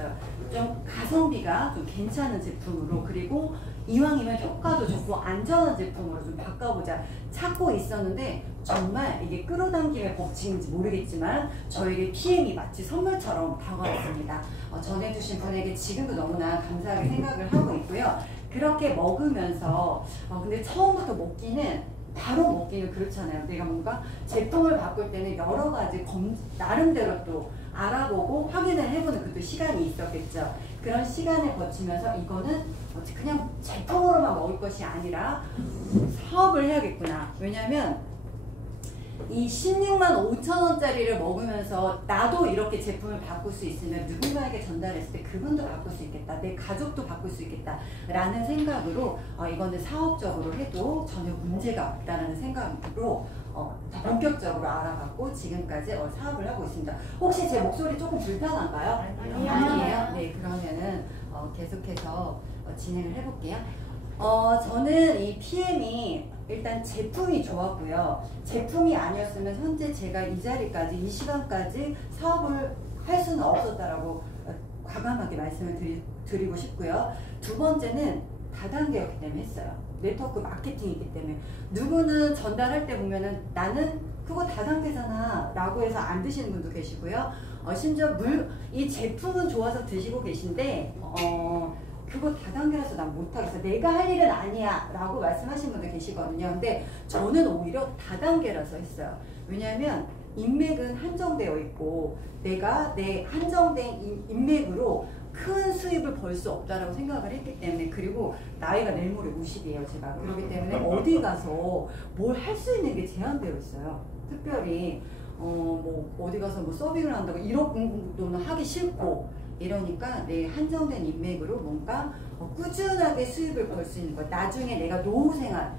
있어요. 좀 가성비가 좀 괜찮은 제품으로, 그리고 이왕이면 효과도 좋고 안전한 제품으로 좀 바꿔보자 찾고 있었는데, 정말 이게 끌어당김의 법칙인지 모르겠지만 저에게 PM이 마치 선물처럼 다가왔습니다. 전해주신 분에게 지금도 너무나 감사하게 생각을 하고 있고요. 그렇게 먹으면서 근데 처음부터 먹기는, 바로 먹기는 그렇잖아요. 내가 뭔가 제품을 바꿀 때는 여러 가지 나름대로 또 알아보고 확인을 해보는 그것도 시간이 있었겠죠. 그런 시간을 거치면서 이거는 그냥 제품으로만 먹을 것이 아니라 사업을 해야겠구나. 왜냐면 이 16만 5천 원짜리를 먹으면서 나도 이렇게 제품을 바꿀 수 있으면 누군가에게 전달했을 때 그분도 바꿀 수 있겠다, 내 가족도 바꿀 수 있겠다 라는 생각으로 이거는 사업적으로 해도 전혀 문제가 없다는 생각으로 본격적으로 알아봤고 지금까지 사업을 하고 있습니다. 혹시 제 목소리 조금 불편한가요? 아니에요? 네, 그러면은 계속해서 진행을 해볼게요. 저는 이 PM이 일단 제품이 좋았고요. 제품이 아니었으면 현재 제가 이 자리까지, 이 시간까지 사업을 할 수는 없었다라고 과감하게 말씀을 드리고 싶고요. 두 번째는 다단계였기 때문에 했어요. 네트워크 마케팅이기 때문에. 누구는 전달할 때 보면은 나는 그거 다단계잖아 라고 해서 안 드시는 분도 계시고요. 심지어 이 제품은 좋아서 드시고 계신데 그거 다단계라서 난 못하겠어, 내가 할 일은 아니야 라고 말씀하시는 분들 계시거든요. 근데 저는 오히려 다단계라서 했어요. 왜냐하면 인맥은 한정되어 있고 내가 내 한정된 인맥으로 큰 수입을 벌 수 없다라고 생각을 했기 때문에, 그리고 나이가 내일 모레 50이에요 제가. 그렇기 때문에 어디 가서 뭘 할 수 있는 게 제한되어 있어요. 특별히 뭐 어디 가서 뭐 서빙을 한다고 1억 정도는 하기 싫고, 이러니까 내 한정된 인맥으로 뭔가 꾸준하게 수입을 벌 수 있는 것, 나중에 내가 노후생활,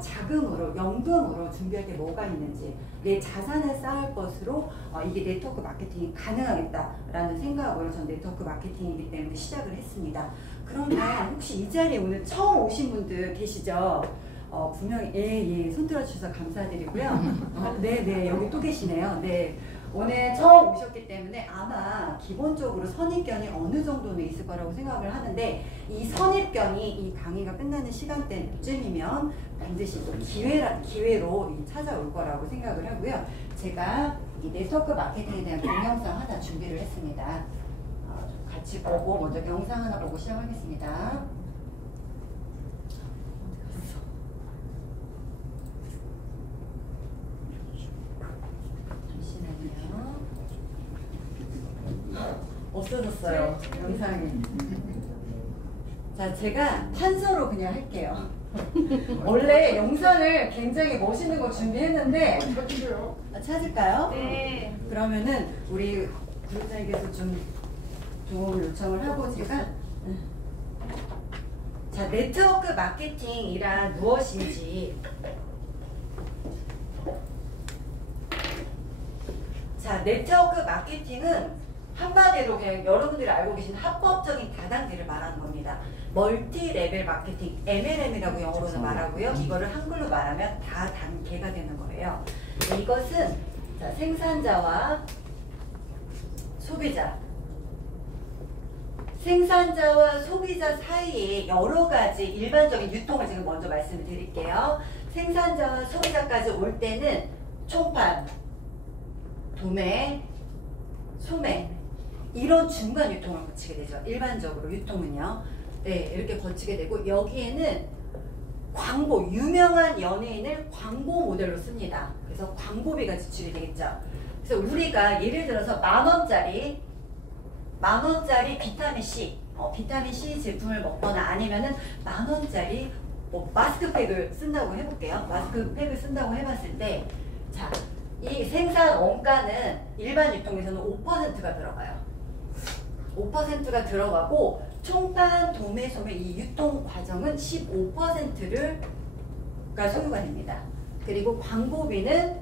자금으로, 연금으로 준비할 게 뭐가 있는지, 내 자산을 쌓을 것으로 이게 네트워크 마케팅이 가능하겠다라는 생각으로 전 네트워크 마케팅이기 때문에 시작을 했습니다. 그러면 혹시 이 자리에 오늘 처음 오신 분들 계시죠? 분명히 예, 손 들어주셔서 감사드리고요. 네네, 여기 또 계시네요. 네. 오늘 처음 오셨기 때문에 아마 기본적으로 선입견이 어느 정도는 있을 거라고 생각을 하는데, 이 선입견이 이 강의가 끝나는 시간대쯤이면 반드시 또 기회로 찾아올 거라고 생각을 하고요. 제가 이 네트워크 마케팅에 대한 동영상 하나 준비를 했습니다. 같이 보고 먼저 영상 하나 보고 시작하겠습니다. 없어졌어요, 영상이. 자, 제가 판서로 그냥 할게요. 원래 영상을 굉장히 멋있는 거 준비했는데 찾을까요? 네. 그러면은 우리 구독자에게서 좀 도움을 요청을 하고 제가 자, 네트워크 마케팅이란 무엇인지. 자, 네트워크 마케팅은 한마디로 그냥 여러분들이 알고 계신 합법적인 다단계를 말하는 겁니다. 멀티 레벨 마케팅, MLM이라고 영어로는 말하고요. 이거를 한글로 말하면 다단계가 되는 거예요. 이것은 자, 생산자와 소비자, 생산자와 소비자 사이에 여러 가지 일반적인 유통을 지금 먼저 말씀을 드릴게요. 생산자와 소비자까지 올 때는 총판, 도매, 소매, 이런 중간 유통을 거치게 되죠. 일반적으로 유통은요. 네, 이렇게 거치게 되고, 여기에는 광고, 유명한 연예인을 광고 모델로 씁니다. 그래서 광고비가 지출이 되겠죠. 그래서 우리가 예를 들어서 만원짜리 비타민C, 비타민C 제품을 먹거나 아니면은 만원짜리 마스크팩을 쓴다고 해볼게요. 마스크팩을 쓴다고 해봤을 때, 자, 이 생산 원가는 일반 유통에서는 5%가 들어가요. 5%가 들어가고, 총판, 도매, 소매 이 유통 과정은 15%가 소요가 됩니다. 그리고 광고비는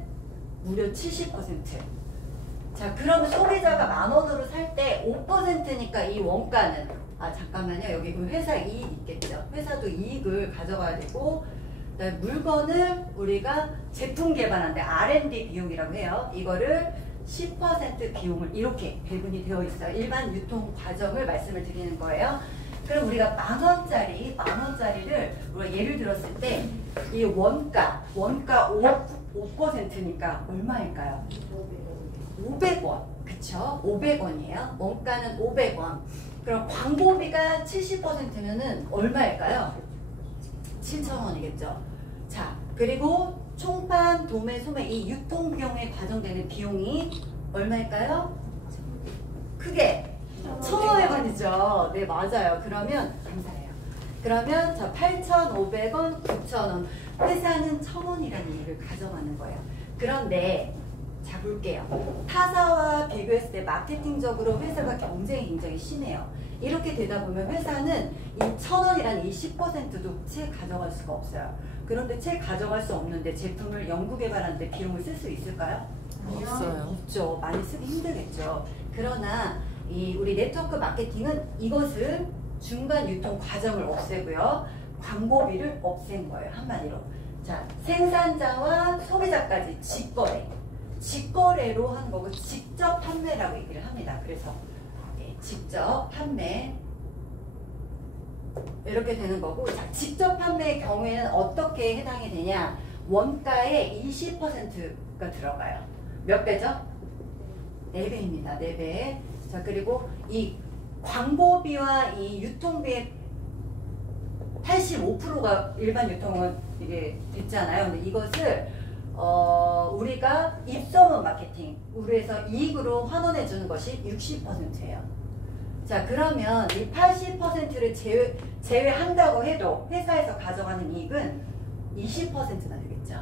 무려 70%. 자, 그러면 소비자가 만원으로 살 때 5%니까 이 원가는, 잠깐만요. 여기 그 회사 이익 있겠죠. 회사도 이익을 가져가야 되고, 물건을 우리가 제품 개발하는데 R&D 비용이라고 해요. 이거를 10% 비용을 이렇게 배분이 되어 있어요. 일반 유통 과정을 말씀을 드리는 거예요. 그럼 우리가 만 원짜리를 우리가 예를 들었을 때 이 원가 5%니까 얼마일까요? 500원. 그쵸? 500원이에요. 원가는 500원. 그럼 광고비가 70%면은 얼마일까요? 7,000원이겠죠. 자, 그리고 총판, 도매, 소매 이 유통 비용에 과정되는 비용이 얼마일까요? 크게 1,500원이죠. 네, 맞아요. 그러면 감사해요. 그러면 저 8,500원, 9,000원. 회사는 1,000원이라는 이익을 가져가는 거예요. 그런데 자, 볼게요. 타사와 비교했을 때 마케팅적으로 회사가 경쟁이 굉장히 심해요. 이렇게 되다 보면 회사는 이 1,000원이라는 이 10%도 채 가져갈 수가 없어요. 그런데 채 가져갈 수 없는데 제품을 연구 개발하는데 비용을 쓸 수 있을까요? 없어요. 없죠. 많이 쓰기 힘들겠죠. 그러나 이 우리 네트워크 마케팅은 이것을 중간 유통 과정을 없애고요. 광고비를 없앤 거예요. 한마디로. 자, 생산자와 소비자까지 직거래로 하는 거고 직접 판매라고 얘기를 합니다. 그래서 직접 판매 이렇게 되는 거고, 자, 직접 판매의 경우에는 어떻게 해당이 되냐? 원가의 20%가 들어가요. 몇 배죠? 4배입니다. 4배. 자, 그리고 이 광고비와 이 유통비의 85%가 일반 유통은 이게 있잖아요. 근데 이것을 우리가 입소문 마케팅, 우리에서 이익으로 환원해 주는 것이 60%예요. 자, 그러면 이 80%를 제외한다고 해도 회사에서 가져가는 이익은 20%나 되겠죠.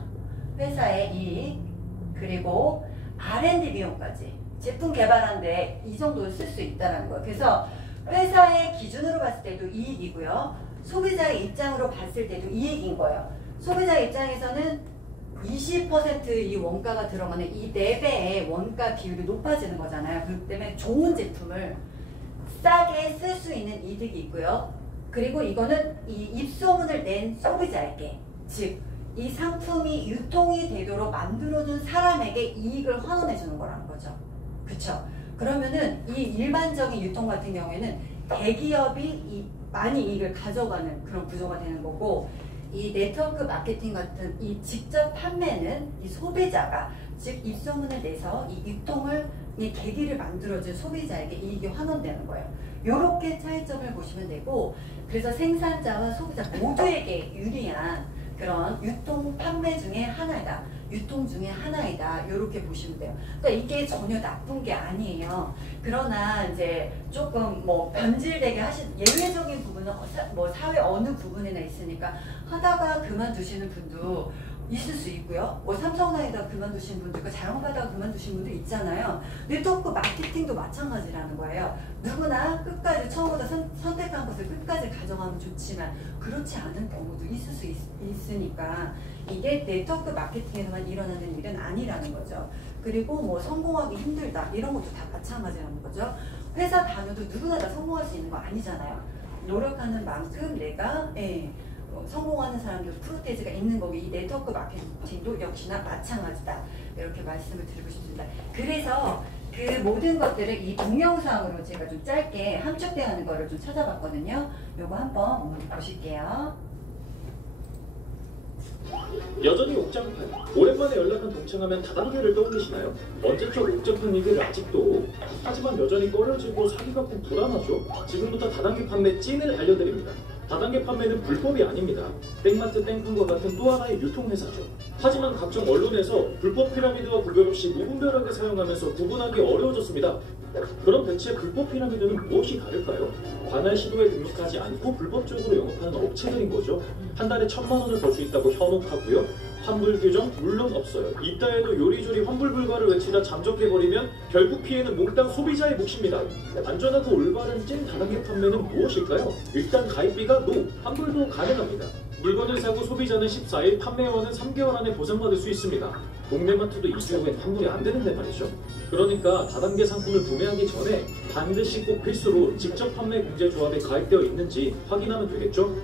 회사의 이익, 그리고 R&D 비용까지 제품 개발하는데 이 정도를 쓸 수 있다는 거예요. 그래서 회사의 기준으로 봤을 때도 이익이고요. 소비자의 입장으로 봤을 때도 이익인 거예요. 소비자 입장에서는 20%이 원가가 들어가는 이 4배의 원가 비율이 높아지는 거잖아요. 그렇기 때문에 좋은 제품을 싸게 쓸 수 있는 이득이 있고요. 그리고 이거는 이 입소문을 낸 소비자에게, 즉 이 상품이 유통이 되도록 만들어준 사람에게 이익을 환원해 주는 거라는 거죠. 그쵸? 그러면은 이 일반적인 유통 같은 경우에는 대기업이 많이 이익을 가져가는 그런 구조가 되는 거고, 이 네트워크 마케팅 같은 이 직접 판매는 이 소비자가, 즉 입소문을 내서 이 유통을 이 계기를 만들어준 소비자에게 이익이 환원되는 거예요. 이렇게 차이점을 보시면 되고, 그래서 생산자와 소비자 모두에게 유리한 그런 유통 판매 중에 하나이다. 유통 중에 하나이다. 이렇게 보시면 돼요. 그러니까 이게 전혀 나쁜 게 아니에요. 그러나 이제 조금 뭐 변질되게 예외적인 부분은 뭐 사회 어느 부분에나 있으니까 하다가 그만두시는 분도 있을 수 있고요. 뭐 삼성라이다 그만두신 분도 있고 자영업하다가 그만두신 분도 있잖아요. 네트워크 마케팅도 마찬가지라는 거예요. 누구나 끝까지 처음부터 선택한 것을 끝까지 가져가면 좋지만 그렇지 않은 경우도 있을 수 있으니까 이게 네트워크 마케팅에서만 일어나는 일은 아니라는 거죠. 그리고 뭐 성공하기 힘들다 이런 것도 다 마찬가지라는 거죠. 회사 다녀도 누구나 다 성공할 수 있는 거 아니잖아요. 노력하는 만큼 내가 성공하는 사람들 프로테이지가 있는 거고, 이 네트워크 마케팅도 역시나 마찬가지다. 이렇게 말씀을 드리고 싶습니다. 그래서 그 모든 것들을 이 동영상으로 제가 좀 짧게 함축되어 거를 좀 찾아봤거든요. 요거 한번 보실게요. 여전히 옥장판. 오랜만에 연락한 동창하면 다단계를 떠올리시나요? 언제적 옥장판 얘기를 아직도. 하지만 여전히 꺼려지고 사기가 꼭 불안하죠. 지금부터 다단계 판매 찐을 알려드립니다. 다단계 판매는 불법이 아닙니다. 땡마트 땡칸과 같은 또 하나의 유통회사죠. 하지만 각종 언론에서 불법 피라미드와 구별 없이 무분별하게 사용하면서 구분하기 어려워졌습니다. 그럼 대체 불법 피라미드는 무엇이 다를까요? 관할 시도에 등록하지 않고 불법적으로 영업하는 업체들인 거죠. 한 달에 1,000만 원을 벌 수 있다고 현혹하고요. 환불 규정 물론 없어요. 이따 해도 요리조리 환불 불가를 외치다 잠적해버리면 결국 피해는 몽땅 소비자의 몫입니다. 안전하고 올바른 찐 다단계 판매는 무엇일까요? 일단 가입비가 노, 환불도 가능합니다. 물건을 사고 소비자는 14일, 판매원은 3개월 안에 보상받을 수 있습니다. 동네마트도 2주 후엔 환불이 안 되는데 말이죠. 그러니까 다단계 상품을 구매하기 전에 반드시 꼭 필수로 직접 판매 공제조합에 가입되어 있는지 확인하면 되겠죠?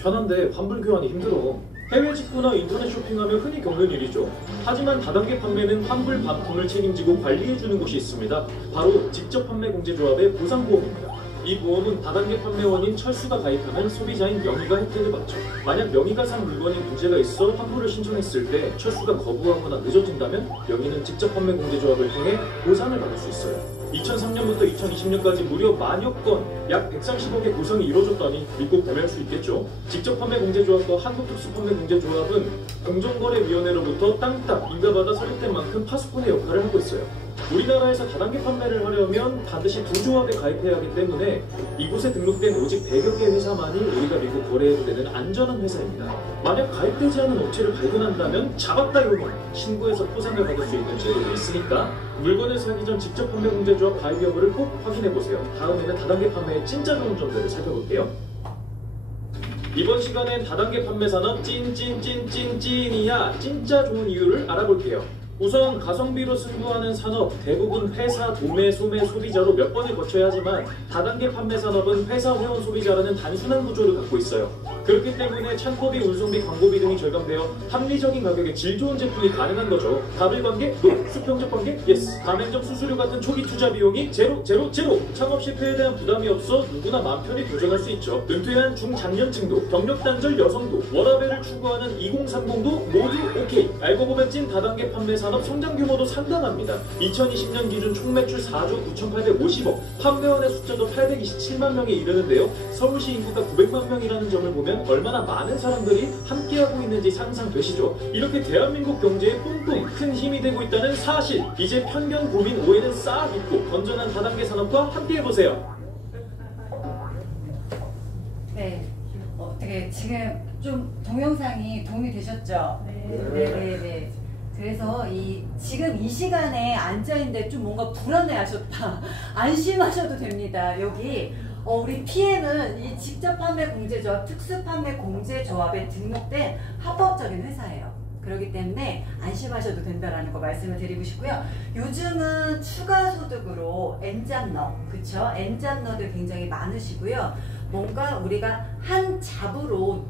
편한데 환불 교환이 힘들어. 해외 직구나 인터넷 쇼핑하면 흔히 겪는 일이죠. 하지만 다단계 판매는 환불 반품을 책임지고 관리해주는 곳이 있습니다. 바로 직접 판매 공제조합의 보상보험입니다. 이 보험은 다단계 판매원인 철수가 가입하면 소비자인 명의가 혜택을 받죠. 만약 명의가 산 물건이 문제가 있어 환불을 신청했을 때 철수가 거부하거나 늦어진다면 명의는 직접 판매 공제조합을 통해 보상을 받을 수 있어요. 2003년부터 2020년까지 무려 만여 건, 약 130억의 보상이 이루어졌다니 믿고 구매할 수 있겠죠. 직접 판매 공제조합과 한국특수판매공제조합은 공정거래위원회로부터 땅땅 인가받아 설립된 만큼 파수꾼의 역할을 하고 있어요. 우리나라에서 다단계 판매를 하려면 반드시 두 조합에 가입해야 하기 때문에 이곳에 등록된 오직 100여 개 회사만이 우리가 믿고 거래해도 되는 안전한 회사입니다. 만약 가입되지 않은 업체를 발견한다면 잡았다 요놈! 신고해서 포상을 받을 수 있는 제도도 있으니까 물건을 사기 전 직접 판매 공제조합 가입 여부를 꼭 확인해보세요. 다음에는 다단계 판매의 진짜 좋은 점들을 살펴볼게요. 이번 시간엔 다단계 판매 산업 찐이야 진짜 좋은 이유를 알아볼게요. 우선 가성비로 승부하는 산업, 대부분 회사, 도매, 소매, 소비자로 몇 번을 거쳐야 하지만 다단계 판매 산업은 회사, 회원, 소비자라는 단순한 구조를 갖고 있어요. 그렇기 때문에 창고비, 운송비, 광고비 등이 절감되어 합리적인 가격에 질 좋은 제품이 가능한 거죠. 가불 관계? 노. 수평적 관계? 예스. 가맹점 수수료 같은 초기 투자 비용이 제로. 창업 실패에 대한 부담이 없어 누구나 마음 편히 도전할 수 있죠. 은퇴한 중장년층도, 경력 단절 여성도, 워라밸을 추구하는 2030도 모두 오케이. 알고 보면 찐 다단계 판매 산업 성장 규모도 상당합니다. 2020년 기준 총 매출 4조 9,850억, 판매원의 숫자도 827만 명에 이르는데요. 서울시 인구가 900만 명이라는 점을 보면 얼마나 많은 사람들이 함께하고 있는지 상상되시죠? 이렇게 대한민국 경제에 뿜뿜 큰 힘이 되고 있다는 사실, 이제 편견, 고민, 오해는 싹 잊고 건전한 다단계 산업과 함께해보세요. 네, 어떻게 지금 좀 동영상이 도움이 되셨죠? 네. 그래서 지금 이 시간에 앉아있는데 좀 뭔가 불안해하셨다. 안심하셔도 됩니다. 여기 우리 PM은 이 직접 판매 공제조합, 특수 판매 공제조합에 등록된 합법적인 회사예요. 그렇기 때문에 안심하셔도 된다라는 거 말씀을 드리고 싶고요. 요즘은 추가 소득으로 N잡러, 그쵸? N잡러들 굉장히 많으시고요. 뭔가 우리가 한 잡으로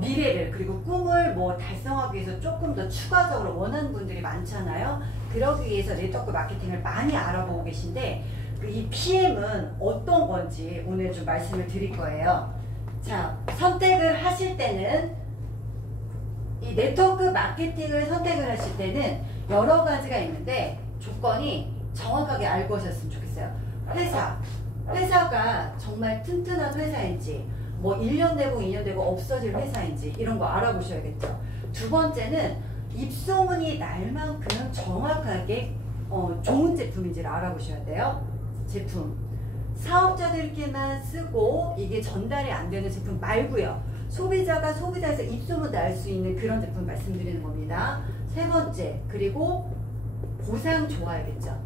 미래를 그리고 꿈을 달성하기 위해서 조금 더 추가적으로 원하는 분들이 많잖아요. 그러기 위해서 네트워크 마케팅을 많이 알아보고 계신데 이 PM은 어떤 건지 오늘 좀 말씀을 드릴 거예요. 자, 선택을 하실 때는 이 네트워크 마케팅을 선택을 하실 때는 여러 가지가 있는데 조건이 정확하게 알고 하셨으면 좋겠어요. 회사가 정말 튼튼한 회사인지 1년 되고 2년 되고 없어질 회사인지 이런 거 알아보셔야겠죠. 두 번째는 입소문이 날 만큼 정확하게 좋은 제품인지를 알아보셔야 돼요. 제품. 사업자들께만 쓰고 이게 전달이 안 되는 제품 말고요. 소비자가 소비자에서 입소문 날 수 있는 그런 제품 말씀드리는 겁니다. 세 번째, 그리고 보상 좋아야겠죠.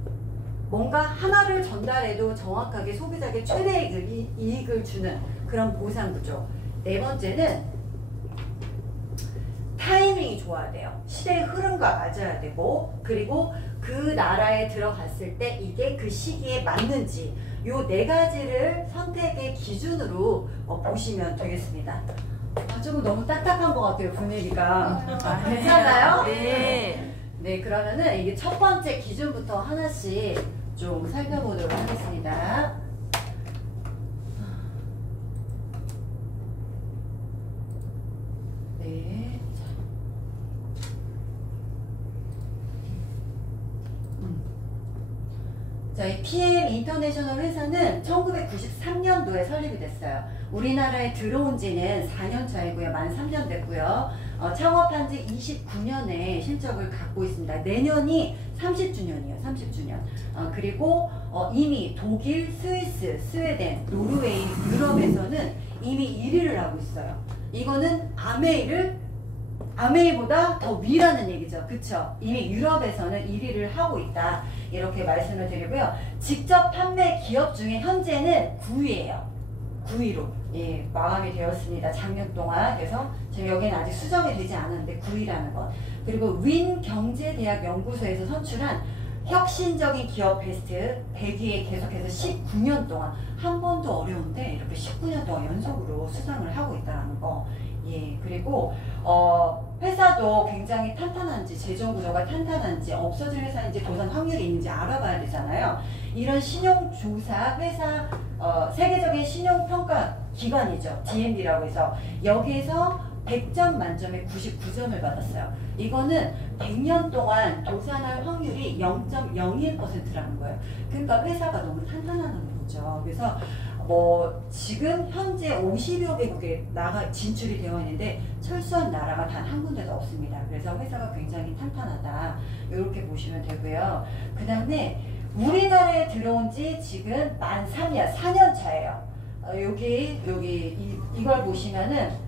뭔가 하나를 전달해도 정확하게 소비자에게 최대 이익을 주는 그런 보상 구조. 네 번째는 타이밍이 좋아야 돼요. 시대의 흐름과 맞아야 되고, 그리고 그 나라에 들어갔을 때 이게 그 시기에 맞는지, 요 네 가지를 선택의 기준으로 보시면 되겠습니다. 조금 너무 딱딱한 것 같아요, 분위기가. 괜찮아요? 네, 그러면은 이게 첫 번째 기준부터 하나씩 좀 살펴보도록 하겠습니다. 네. 자, 이 PM 인터내셔널 회사는 1993년도에 설립이 됐어요. 우리나라에 들어온 지는 4년 차이고요. 만 3년 됐고요. 창업한 지 29년의 실적을 갖고 있습니다. 내년이 30주년이에요. 30주년. 그리고 이미 독일, 스위스, 스웨덴, 노르웨이, 유럽에서는 이미 1위를 하고 있어요. 이거는 아메이보다 더 위라는 얘기죠. 그쵸? 이미 유럽에서는 1위를 하고 있다. 이렇게 말씀을 드리고요. 직접 판매 기업 중에 현재는 9위예요. 9위로 마감이 되었습니다. 작년 동안. 그래서 지금 여기는 아직 수정이 되지 않았는데 9위라는 것. 그리고 윈 경제대학 연구소에서 선출한 혁신적인 기업 베스트 100위에 계속해서 19년 동안 한 번도 어려운데 이렇게 19년 동안 연속으로 수상을 하고 있다는 거. 예, 그리고 회사도 굉장히 탄탄한지, 재정 구조가 탄탄한지, 없어질 회사인지, 도산 확률이 있는지 알아봐야 되잖아요. 이런 신용조사 회사 세계적인 신용평가 기관이죠. DNB라고 해서 여기에서 100점 만점에 99점을 받았어요. 이거는 100년 동안 도산할 확률이 0.01%라는 거예요. 그러니까 회사가 너무 탄탄하다는 거죠. 그래서 지금 현재 50여 개국에 진출이 되어 있는데 철수한 나라가 단 한 군데도 없습니다. 그래서 회사가 굉장히 탄탄하다. 이렇게 보시면 되고요. 그 다음에 우리나라에 들어온 지 지금 만 4년 차예요. 이걸 보시면은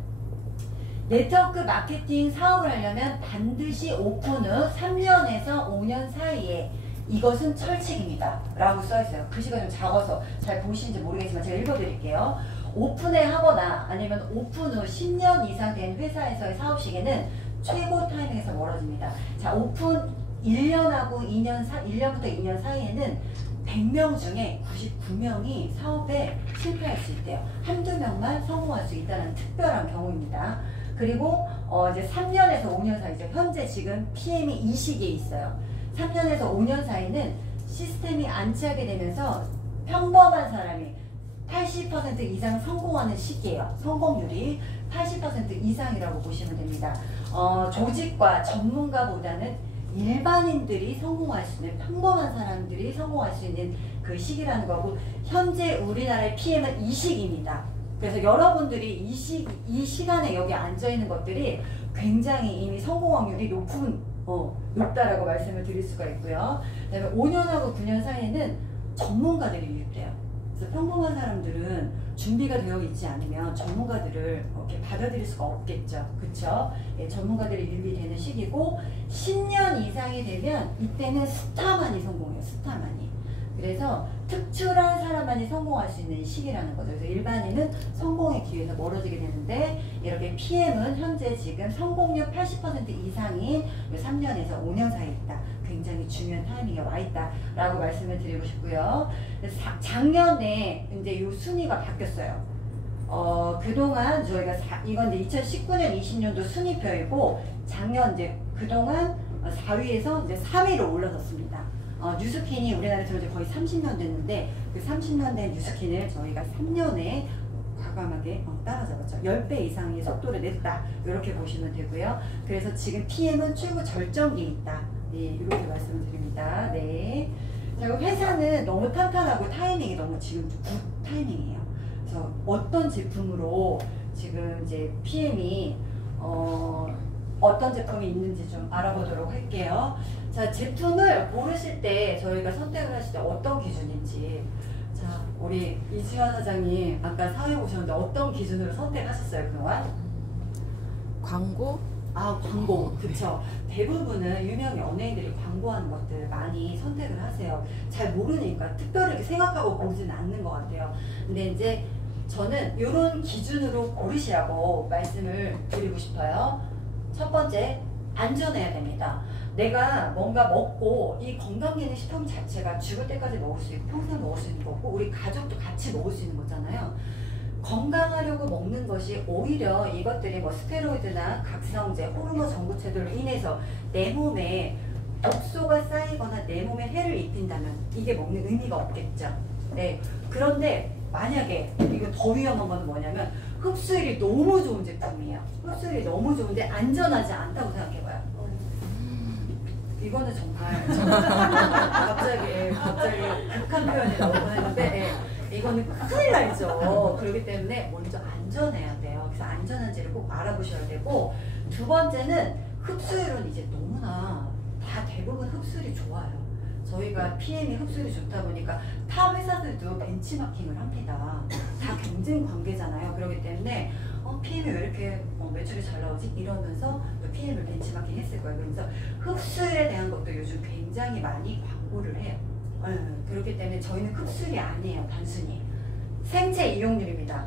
네트워크 마케팅 사업을 하려면 반드시 오픈 후 3년에서 5년 사이에 이것은 철칙입니다 라고 써있어요. 글씨가 좀 작아서 잘 보이시는지 모르겠지만 제가 읽어드릴게요. 오픈에 하거나 아니면 오픈 후 10년 이상 된 회사에서의 사업 시기는 최고 타이밍에서 멀어집니다. 자, 오픈 1년하고 1년부터 2년 사이에는 100명 중에 99명이 사업에 실패할 수 있대요. 한두 명만 성공할 수 있다는 특별한 경우입니다. 그리고 이제 3년에서 5년 사이죠. 현재 지금 PM이 이 시기에 있어요. 3년에서 5년 사이는 시스템이 안치하게 되면서 평범한 사람이 80% 이상 성공하는 시기예요. 성공률이 80% 이상이라고 보시면 됩니다. 조직과 전문가보다는 일반인들이 성공할 수 있는, 평범한 사람들이 성공할 수 있는 그 시기라는 거고, 현재 우리나라의 PM은 이 시기입니다. 그래서 여러분들이 이 시간에 여기 앉아있는 것들이 굉장히 이미 성공 확률이 높다라고 말씀을 드릴 수가 있고요. 그 다음에 5년하고 9년 사이에는 전문가들이 유입돼요. 그래서 평범한 사람들은 준비가 되어 있지 않으면 전문가들을 이렇게 받아들일 수가 없겠죠. 그쵸? 예, 전문가들이 유입되는 시기고, 10년 이상이 되면 이때는 스타만이 성공해요. 스타만이. 그래서 특출한 사람만이 성공할 수 있는 시기라는 거죠. 그래서 일반인은 성공의 기회에서 멀어지게 되는데, 이렇게 PM은 현재 지금 성공률 80% 이상인 3년에서 5년 사이에 있다. 굉장히 중요한 타이밍에 와 있다라고 말씀을 드리고 싶고요. 그래서 작년에 이제 이 순위가 바뀌었어요. 그동안 저희가 이건 이제 2019년, 20년도 순위표이고, 작년 이제 그동안 4위에서 이제 3위로 올라섰습니다. 뉴스킨이 우리나라에 들어온 지 거의 30년 됐는데, 그 30년 된 뉴스킨을 저희가 3년에 과감하게 따라잡았죠. 10배 이상의 속도를 냈다. 이렇게 보시면 되고요. 그래서 지금 PM은 최고 절정기에 있다. 네, 이렇게 말씀을 드립니다. 네. 자, 회사는 너무 탄탄하고 타이밍이 너무 지금 굿 타이밍이에요. 그래서 어떤 제품으로 지금 이제 PM이 어떤 제품이 있는지 좀 알아보도록 할게요. 자, 제품을 고르실 때 저희가 선택을 하실 때 어떤 기준인지, 자, 우리 이지환 사장님 아까 사회 오셨는데 어떤 기준으로 선택하셨어요, 그동안? 광고? 광고. 그쵸. 대부분은 유명 연예인들이 광고하는 것들 많이 선택을 하세요. 잘 모르니까 특별하게 생각하고 보지는 않는 것 같아요. 근데 이제 저는 이런 기준으로 고르시라고 말씀을 드리고 싶어요. 첫 번째, 안전해야 됩니다. 내가 뭔가 먹고 이 건강기능식품 자체가 죽을 때까지 먹을 수 있고 평생 먹을 수 있는 거고, 우리 가족도 같이 먹을 수 있는 거잖아요. 건강하려고 먹는 것이 오히려 이것들이 스테로이드나 각성제, 호르몬 전구체들로 인해서 내 몸에 독소가 쌓이거나 내 몸에 해를 입힌다면 이게 먹는 의미가 없겠죠. 네. 그런데 만약에 이거 더 위험한 건 뭐냐면, 흡수율이 너무 좋은 제품이에요. 흡수율이 너무 좋은데 안전하지 않다고 생각해봐요. 이거는 정말 갑자기 극한 표현이 나오곤 했는데, 이거는 큰일 날죠. 그렇기 때문에 먼저 안전해야 돼요. 그래서 안전한지를 꼭 알아보셔야 되고, 두 번째는 흡수율은 이제 너무나 다 대부분 흡수율이 좋아요. 저희가 PM이 흡수율이 좋다 보니까 타 회사들도 벤치마킹을 합니다. 다 경쟁 관계잖아요. 그렇기 때문에 PM이 왜 이렇게 매출이 잘 나오지? 이러면서 PM을 벤치마킹 했을 거예요. 그래서 흡수율에 대한 것도 요즘 굉장히 많이 광고를 해요. 그렇기 때문에 저희는 흡수율이 아니에요. 단순히 생체 이용률입니다.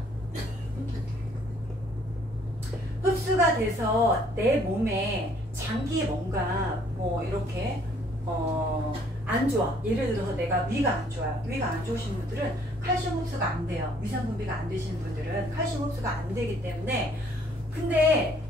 흡수가 돼서 내 몸에 장기에 뭔가 이렇게 안 좋아. 예를 들어서 내가 위가 안 좋아요. 위가 안 좋으신 분들은 칼슘 흡수가 안 돼요. 위산 분비가 안 되시는 분들은 칼슘 흡수가 안 되기 때문에 근데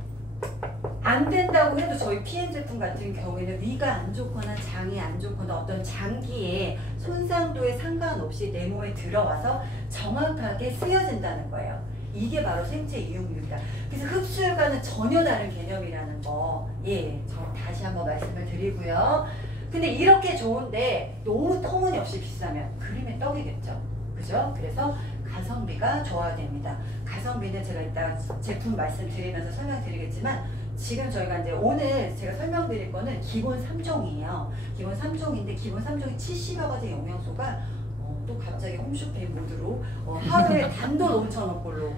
안 된다고 해도 저희 PM 제품 같은 경우에는 위가 안 좋거나 장이 안 좋거나 어떤 장기의 손상도에 상관없이 내 몸에 들어와서 정확하게 쓰여진다는 거예요. 이게 바로 생체 이용률이다. 그래서 흡수율과는 전혀 다른 개념이라는 거. 예, 저 다시 한번 말씀을 드리고요. 근데 이렇게 좋은데 너무 터무니없이 비싸면 그림의 떡이겠죠. 그죠? 그래서 가성비가 좋아야 됩니다. 가성비는 제가 이따 제품 말씀드리면서 설명드리겠지만 지금 저희가 이제 오늘 제가 설명드릴 거는 기본 3종이에요. 기본 3종인데 기본 3종이 70여 가지 영양소가 또 갑자기 홈쇼핑 모드로 하루에 단돈 5,000원 꼴로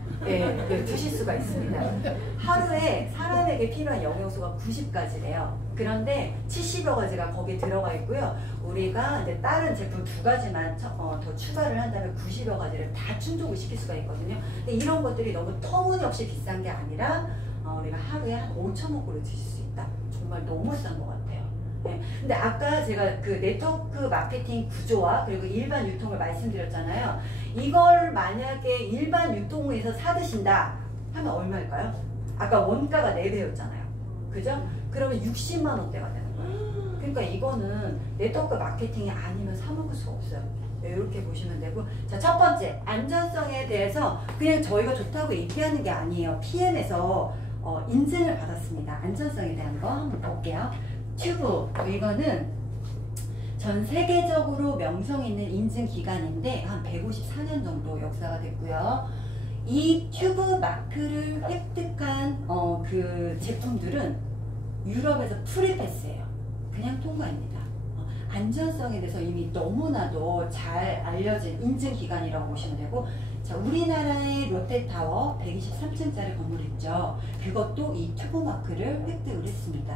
드실 수가 있습니다. 하루에 사람에게 필요한 영양소가 90가지래요. 그런데 70여 가지가 거기에 들어가 있고요. 우리가 이제 다른 제품 2가지만 더 추가를 한다면 90여 가지를 다 충족을 시킬 수가 있거든요. 근데 이런 것들이 너무 터무니없이 비싼 게 아니라 우리가 하루에 한 5,000원 꼴로 드실 수 있다. 정말 너무 싼 것 같아요. 네. 근데 아까 제가 그 네트워크 마케팅 구조와 그리고 일반 유통을 말씀드렸잖아요. 이걸 만약에 일반 유통에서 사드신다 하면 얼마일까요? 아까 원가가 4배였잖아요. 그죠? 그러면 60만 원대가 되는 거예요. 그러니까 이거는 네트워크 마케팅이 아니면 사 먹을 수가 없어요. 네, 이렇게 보시면 되고. 자, 첫 번째 안전성에 대해서 그냥 저희가 좋다고 얘기하는 게 아니에요. PM에서 인증을 받았습니다. 안전성에 대한 거 한번 볼게요. 튜브, 이거는 전 세계적으로 명성 있는 인증 기관인데 한 154년 정도 역사가 됐고요. 이 튜브 마크를 획득한 그 제품들은 유럽에서 프리패스예요. 그냥 통과입니다. 안전성에 대해서 이미 너무나도 잘 알려진 인증 기관이라고 보시면 되고, 자, 우리나라의 롯데타워 123층짜리 건물 있죠. 그것도 이 튜브 마크를 획득을 했습니다.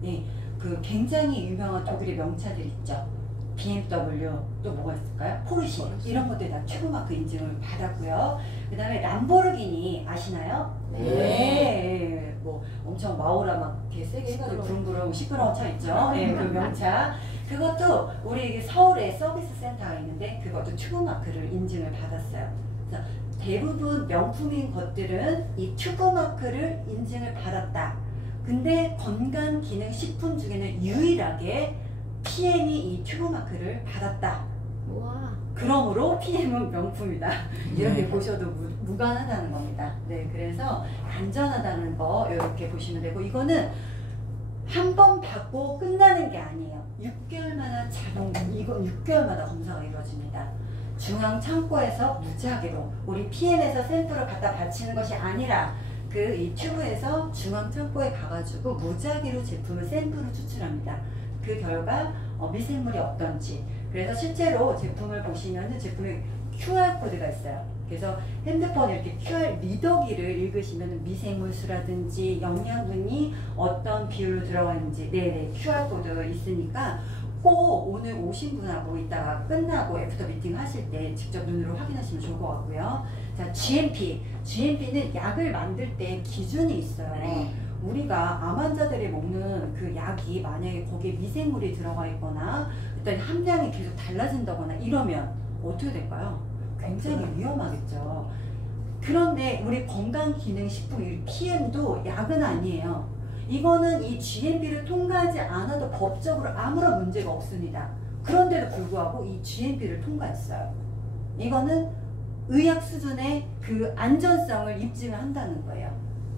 네, 그 굉장히 유명한 독일의 명차들 있죠. BMW, 또 뭐가 있을까요? 포르쉐, 이런 것들 다 튜브 마크 인증을 받았고요. 그 다음에 람보르기니 아시나요? 네. 뭐 엄청 마오라 막 이렇게 세게 해가지고 부릉부릉 시끄러운 차 있죠. 네, 그 명차. 그것도 우리 서울에 서비스 센터가 있는데 그것도 튜브 마크를 인증을 받았어요. 그래서 대부분 명품인 것들은 이 튜브 마크를 인증을 받았다. 근데 건강기능식품 중에는 유일하게 PM이 이 튜브 마크를 받았다. 우와. 그러므로 PM은 명품이다. 이렇게 보셔도 무관하다는 겁니다. 네, 그래서 안전하다는 거 이렇게 보시면 되고, 이거는 한 번 받고 끝나는 게 아니에요. 6개월마다 이건 6개월마다 검사가 이루어집니다. 중앙 창고에서 무작위로 우리 PM에서 샘플을 갖다 바치는 것이 아니라 이 튜브에서 중앙 창고에 가가지고 무작위로 제품을 샘플을 추출합니다. 그 결과 미생물이 어떤지. 그래서 실제로 제품을 보시면은 제품에 QR코드가 있어요. 그래서 핸드폰에 이렇게 QR 리더기를 읽으시면 미생물 수라든지 영양분이 어떤 비율로 들어가 있는지, 네네, QR코드 있으니까 꼭 오늘 오신 분하고 이따가 끝나고 애프터 미팅 하실 때 직접 눈으로 확인하시면 좋을 것 같고요. 자, GMP는 약을 만들 때 기준이 있어요. 우리가 암 환자들이 먹는 그 약이 만약에 거기에 미생물이 들어가 있거나 일단 함량이 계속 달라진다거나 이러면 어떻게 될까요? 굉장히 위험하겠죠. 그런데 우리 건강기능식품 PM도 약은 아니에요. 이거는 이 GMP를 통과하지 않아도 법적으로 아무런 문제가 없습니다. 그런데도 불구하고 이 GMP를 통과했어요. 이거는 의학 수준의 그 안전성을 입증을 한다는 거예요.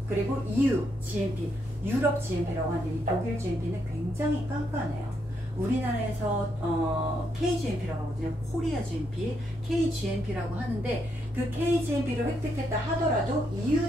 그리고 EU GMP, 유럽 GMP라고 하는데 이 독일 GMP는 굉장히 깐깐해요. 우리나라에서 KGMP라고 하거든요. 코리아 GMP, KGMP라고 하는데 그 KGMP를 획득했다 하더라도 EU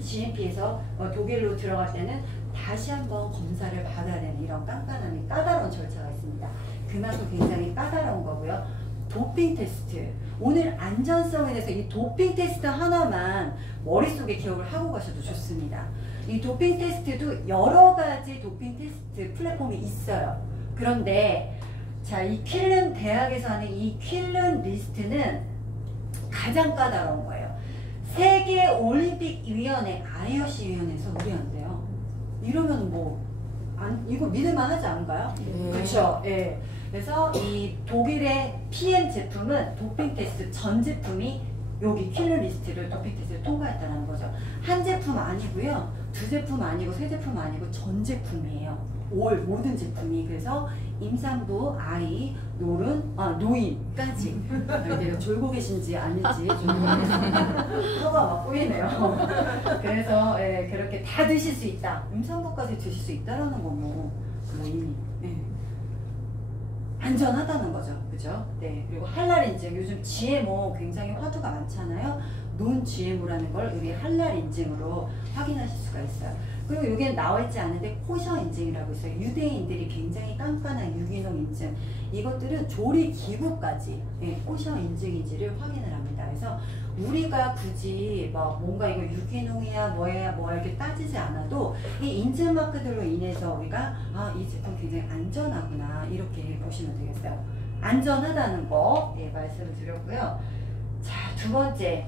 GMP에서 독일로 들어갈 때는 다시 한번 검사를 받아야 되는 이런 깐깐함이 까다로운 절차가 있습니다. 그만큼 굉장히 까다로운 거고요. 도핑 테스트. 오늘 안전성에 대해서 이 도핑 테스트 하나만 머릿속에 기억을 하고 가셔도 좋습니다. 이 도핑 테스트도 여러 가지 도핑 테스트 플랫폼이 있어요. 그런데 자, 이 퀼른 대학에서 하는 이 퀼른 리스트는 가장 까다로운 거예요. 세계 올림픽 위원회, IOC 위원회에서 우리한테요. 이러면 이거 믿을만 하지 않은가요? 그렇죠. 예. 그래서 이 독일의 PM 제품은 도핑 테스트 전 제품이 여기 킬러 리스트를 도픽 테스트를 통과했다는 거죠. 한 제품 아니고요, 두 제품 아니고 세 제품 아니고 전 제품이에요. 올 모든 제품이. 그래서 임산부, 아이, 노인까지. 내가 졸고 계신지 아닌지 좀 혀가 막 꼬이네요. 그래서 예, 그렇게 다 드실 수 있다. 임산부까지 드실 수 있다라는 거 뭐 이미 예. 안전하다는 거죠. 그죠? 네. 그리고 할랄 인증. 요즘 GMO 굉장히 화두가 많잖아요. 논 GMO라는 걸 우리 할랄 인증으로 확인하실 수가 있어요. 그리고 여기에 나와 있지 않은데 코셔 인증이라고 있어요. 유대인들이 굉장히 깐깐한 유기농 인증. 이것들은 조리 기구까지 예, 코셔 인증인지를 확인을 합니다. 그래서 우리가 굳이 뭐 뭔가 이거 유기농이야 뭐야 이렇게 따지지 않아도 이 인증 마크들로 인해서 우리가 이 제품 굉장히 안전하구나 이렇게 보시면 되겠어요. 안전하다는 거 예, 말씀을 드렸고요. 자, 두 번째,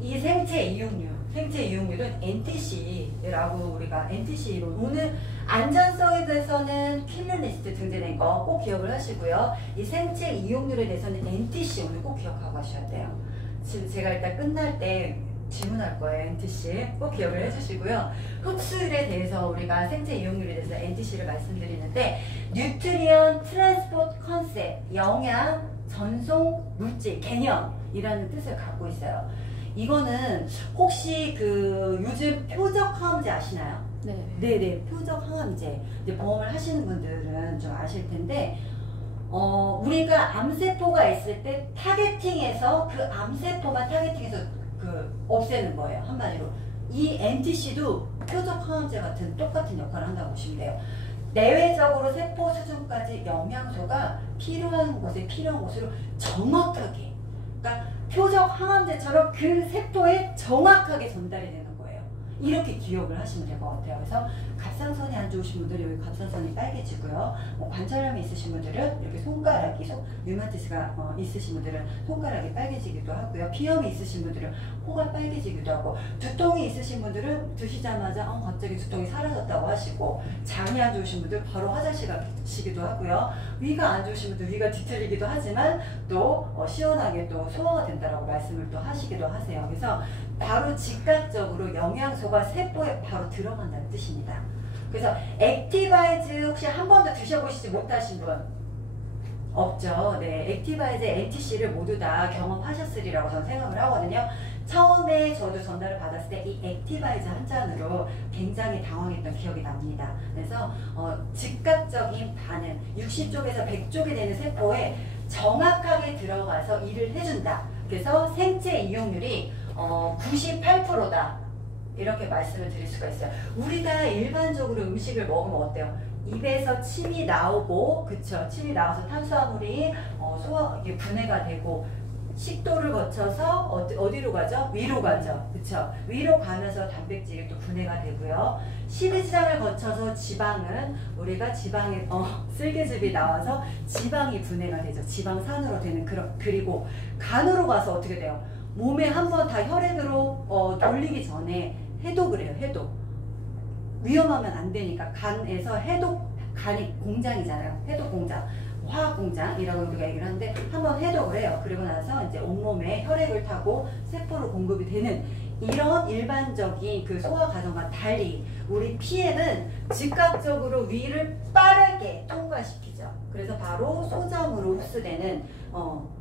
이 생체 이용률. 생체 이용률은 NTC라고 우리가 NTC로 오늘 안전성에 대해서는 킬러리스트 등재된 거 꼭 기억을 하시고요. 이 생체 이용률에 대해서는 NTC 오늘 꼭 기억하고 하셔야 돼요. 지금 제가 일단 끝날 때 질문할 거예요. NTC 꼭 기억을 해주시고요. 흡수율에 대해서 우리가 생체 이용률에 대해서 NTC를 말씀드리는데 뉴트리언 트랜스포트 컨셉, 영양 전송 물질 개념이라는 뜻을 갖고 있어요. 이거는 혹시 그 요즘 표적 항암제 아시나요? 네. 네네, 표적 항암제 이제 보험을 하시는 분들은 좀 아실 텐데 우리가 암세포가 있을 때 타겟팅해서 그 암세포만 타겟팅해서 그 없애는 거예요. 한마디로 이 NTC도 표적 항암제 같은 똑같은 역할을 한다고 보시면 돼요. 내외적으로 세포 수준까지 영양소가 필요한 곳으로 정확하게, 그러니까 표적 항암제처럼 그 세포에 정확하게 전달이 되는 거예요. 이렇게 기억을 하시면 될 것 같아요. 그래서 갑상선이 안 좋으신 분들은 여기 갑상선이 빨개지고요. 관절염이 있으신 분들은 이렇게 손가락이 류마티스가 있으신 분들은 손가락이 빨개지기도 하고요. 비염이 있으신 분들은 코가 빨개지기도 하고, 두통이 있으신 분들은 드시자마자 갑자기 두통이 사라졌다고 하시고, 장이 안 좋으신 분들 바로 화장실 가시기도 하고요. 위가 안 좋으신 분들 위가 뒤틀리기도 하지만 또 시원하게 또 소화가 된다라고 말씀을 또 하시기도 하세요. 그래서 바로 즉각적으로 영양소가 세포에 바로 들어간다는 뜻입니다. 그래서 액티바이즈 혹시 한 번도 드셔보시지 못하신 분 없죠? 네, 액티바이즈 NTC를 모두 다 경험하셨으리라고 저는 생각을 하거든요. 처음에 저도 전달을 받았을 때 이 액티바이즈 한 잔으로 굉장히 당황했던 기억이 납니다. 그래서 즉각적인 반응, 60쪽에서 100쪽이 되는 세포에 정확하게 들어가서 일을 해준다. 그래서 생체 이용률이 98%다. 이렇게 말씀을 드릴 수가 있어요. 우리가 일반적으로 음식을 먹으면 어때요? 입에서 침이 나오고, 그쵸? 침이 나와서 탄수화물이 이게 분해가 되고, 식도를 거쳐서 어디로 가죠? 위로 가죠. 그쵸? 위로 가면서 단백질이 또 분해가 되고요. 십이지장을 거쳐서 지방은 우리가 지방에 쓸개즙이 나와서 지방이 분해가 되죠. 지방산으로 되는 그리고 간으로 가서 어떻게 돼요? 몸에 한번 다 혈액으로 돌리기 전에 해독을 해요. 해독. 위험하면 안 되니까 간에서 간이 공장이잖아요. 해독 공장. 화학 공장이라고 우리가 얘기를 하는데 한번 해독을 해요. 그리고 나서 이제 온몸에 혈액을 타고 세포로 공급이 되는 이런 일반적인 그 소화 과정과 달리 우리 PM은 즉각적으로 위를 빠르게 통과시키죠. 그래서 바로 소장으로 흡수되는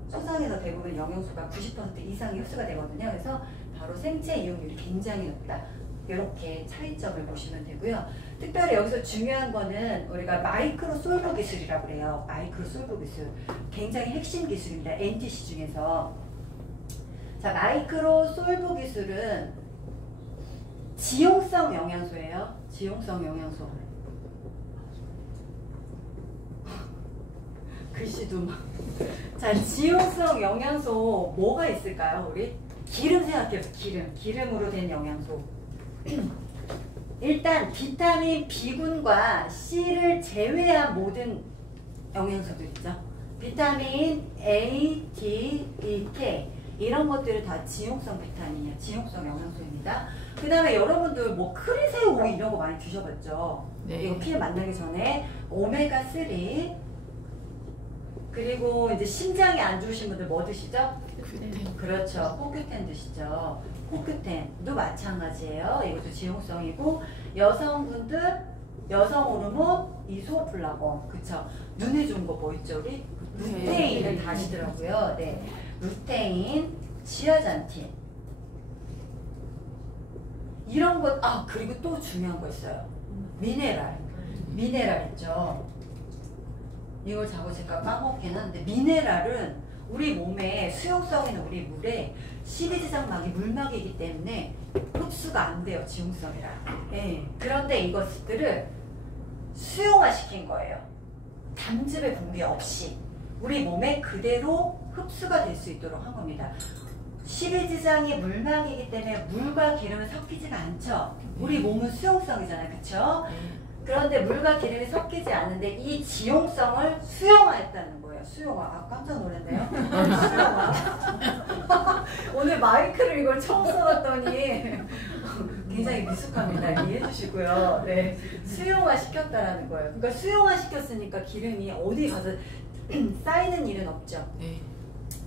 소장에서 대부분 영양소가 90% 이상이 흡수가 되거든요. 그래서 바로 생체 이용률이 굉장히 높다. 이렇게 차이점을 보시면 되고요. 특별히 여기서 중요한 거는 우리가 마이크로 솔브 기술이라고 그래요. 마이크로 솔브 기술. 굉장히 핵심 기술입니다. NTC 중에서. 자, 마이크로 솔브 기술은 지용성 영양소예요. 지용성 영양소. 글씨도 막. 자, 지용성 영양소 뭐가 있을까요, 우리? 기름 생각해보세요. 기름으로 된 영양소. 일단 비타민 B군과 C를 제외한 모든 영양소들 있죠. 비타민 A, D, E, K 이런 것들은 다 지용성 비타민이에요. 지용성 영양소입니다. 그 다음에 여러분들 뭐 크리새우 오이 이런 거 많이 드셔봤죠? 네. 이거 피해 만나기 전에 오메가3, 그리고 이제 심장이 안 좋으신 분들 뭐 드시죠? 큐텐. 그렇죠. 포큐텐 드시죠. 포큐텐도 마찬가지예요. 이것도 지용성이고 여성분들 여성 호르몬 이소플라본 그쵸? 눈에 좋은 거 뭐 있죠 우리? 루테인을 다시더라고요. 네, 루테인, 지아잔틴 이런 것. 아 그리고 또 중요한 거 있어요. 미네랄 있죠. 이걸 자꾸 제가 까먹긴 하는데 미네랄은 우리 몸에 수용성 있는 우리 물에 십이지장막이 물막이기 때문에 흡수가 안 돼요. 지용성이라. 예. 그런데 이것들을 수용화시킨 거예요. 담즙의 분비 없이 우리 몸에 그대로 흡수가 될 수 있도록 한 겁니다. 십이지장이 물막이기 때문에 물과 기름은 섞이지가 않죠. 우리 몸은 수용성이잖아요. 그쵸? 그런데 물과 기름이 섞이지 않는데 이 지용성을 수용화했다는 거예요. 수용화. 아 깜짝 놀랐네요. 수용화. 오늘 마이크를 이걸 처음 써봤더니 굉장히 미숙합니다. 이해해 주시고요. 네. 수용화 시켰다라는 거예요. 그러니까 수용화 시켰으니까 기름이 어디 가서 쌓이는 일은 없죠. 네.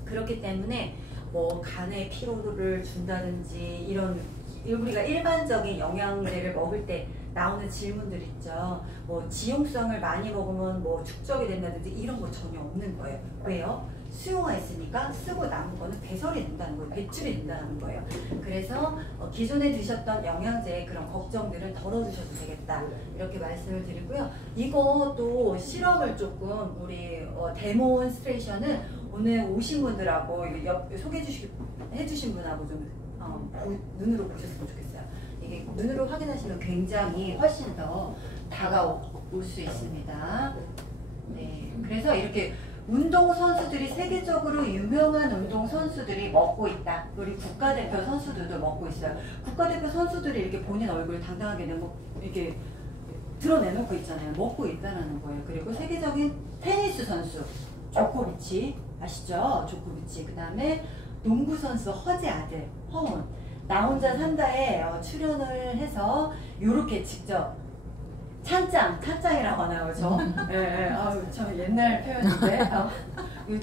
그렇기 때문에 뭐 간에 피로를 준다든지 이런 우리가 일반적인 영양제를 먹을 때 나오는 질문들 있죠. 뭐 지용성을 많이 먹으면 뭐 축적이 된다든지 이런 거 전혀 없는 거예요. 왜요? 수용화 있으니까 쓰고 남은 거는 배설이 된다는 거예요. 배출이 된다는 거예요. 그래서 기존에 드셨던 영양제의 그런 걱정들은 덜어주셔도 되겠다. 이렇게 말씀을 드리고요. 이것도 실험을 조금 우리 데몬스트레이션은 오늘 오신 분들하고 해주신 분하고 좀 눈으로 보셨으면 좋겠어요. 이게 눈으로 확인하시면 굉장히 훨씬 더 다가올 수 있습니다. 네, 그래서 이렇게 운동 선수들이 세계적으로 유명한 운동 선수들이 먹고 있다. 우리 국가대표 선수들도 먹고 있어요. 국가대표 선수들이 이렇게 본인 얼굴 당당하게 이렇게 드러내놓고 있잖아요. 먹고 있다라는 거예요. 그리고 세계적인 테니스 선수 조코비치 아시죠? 조코비치. 그 다음에 농구 선수 허재 아들 허운. 나 혼자 산다에 출연을 해서 요렇게 직접 찬장이라고 하나요, 저? 예, 저 옛날 표현인데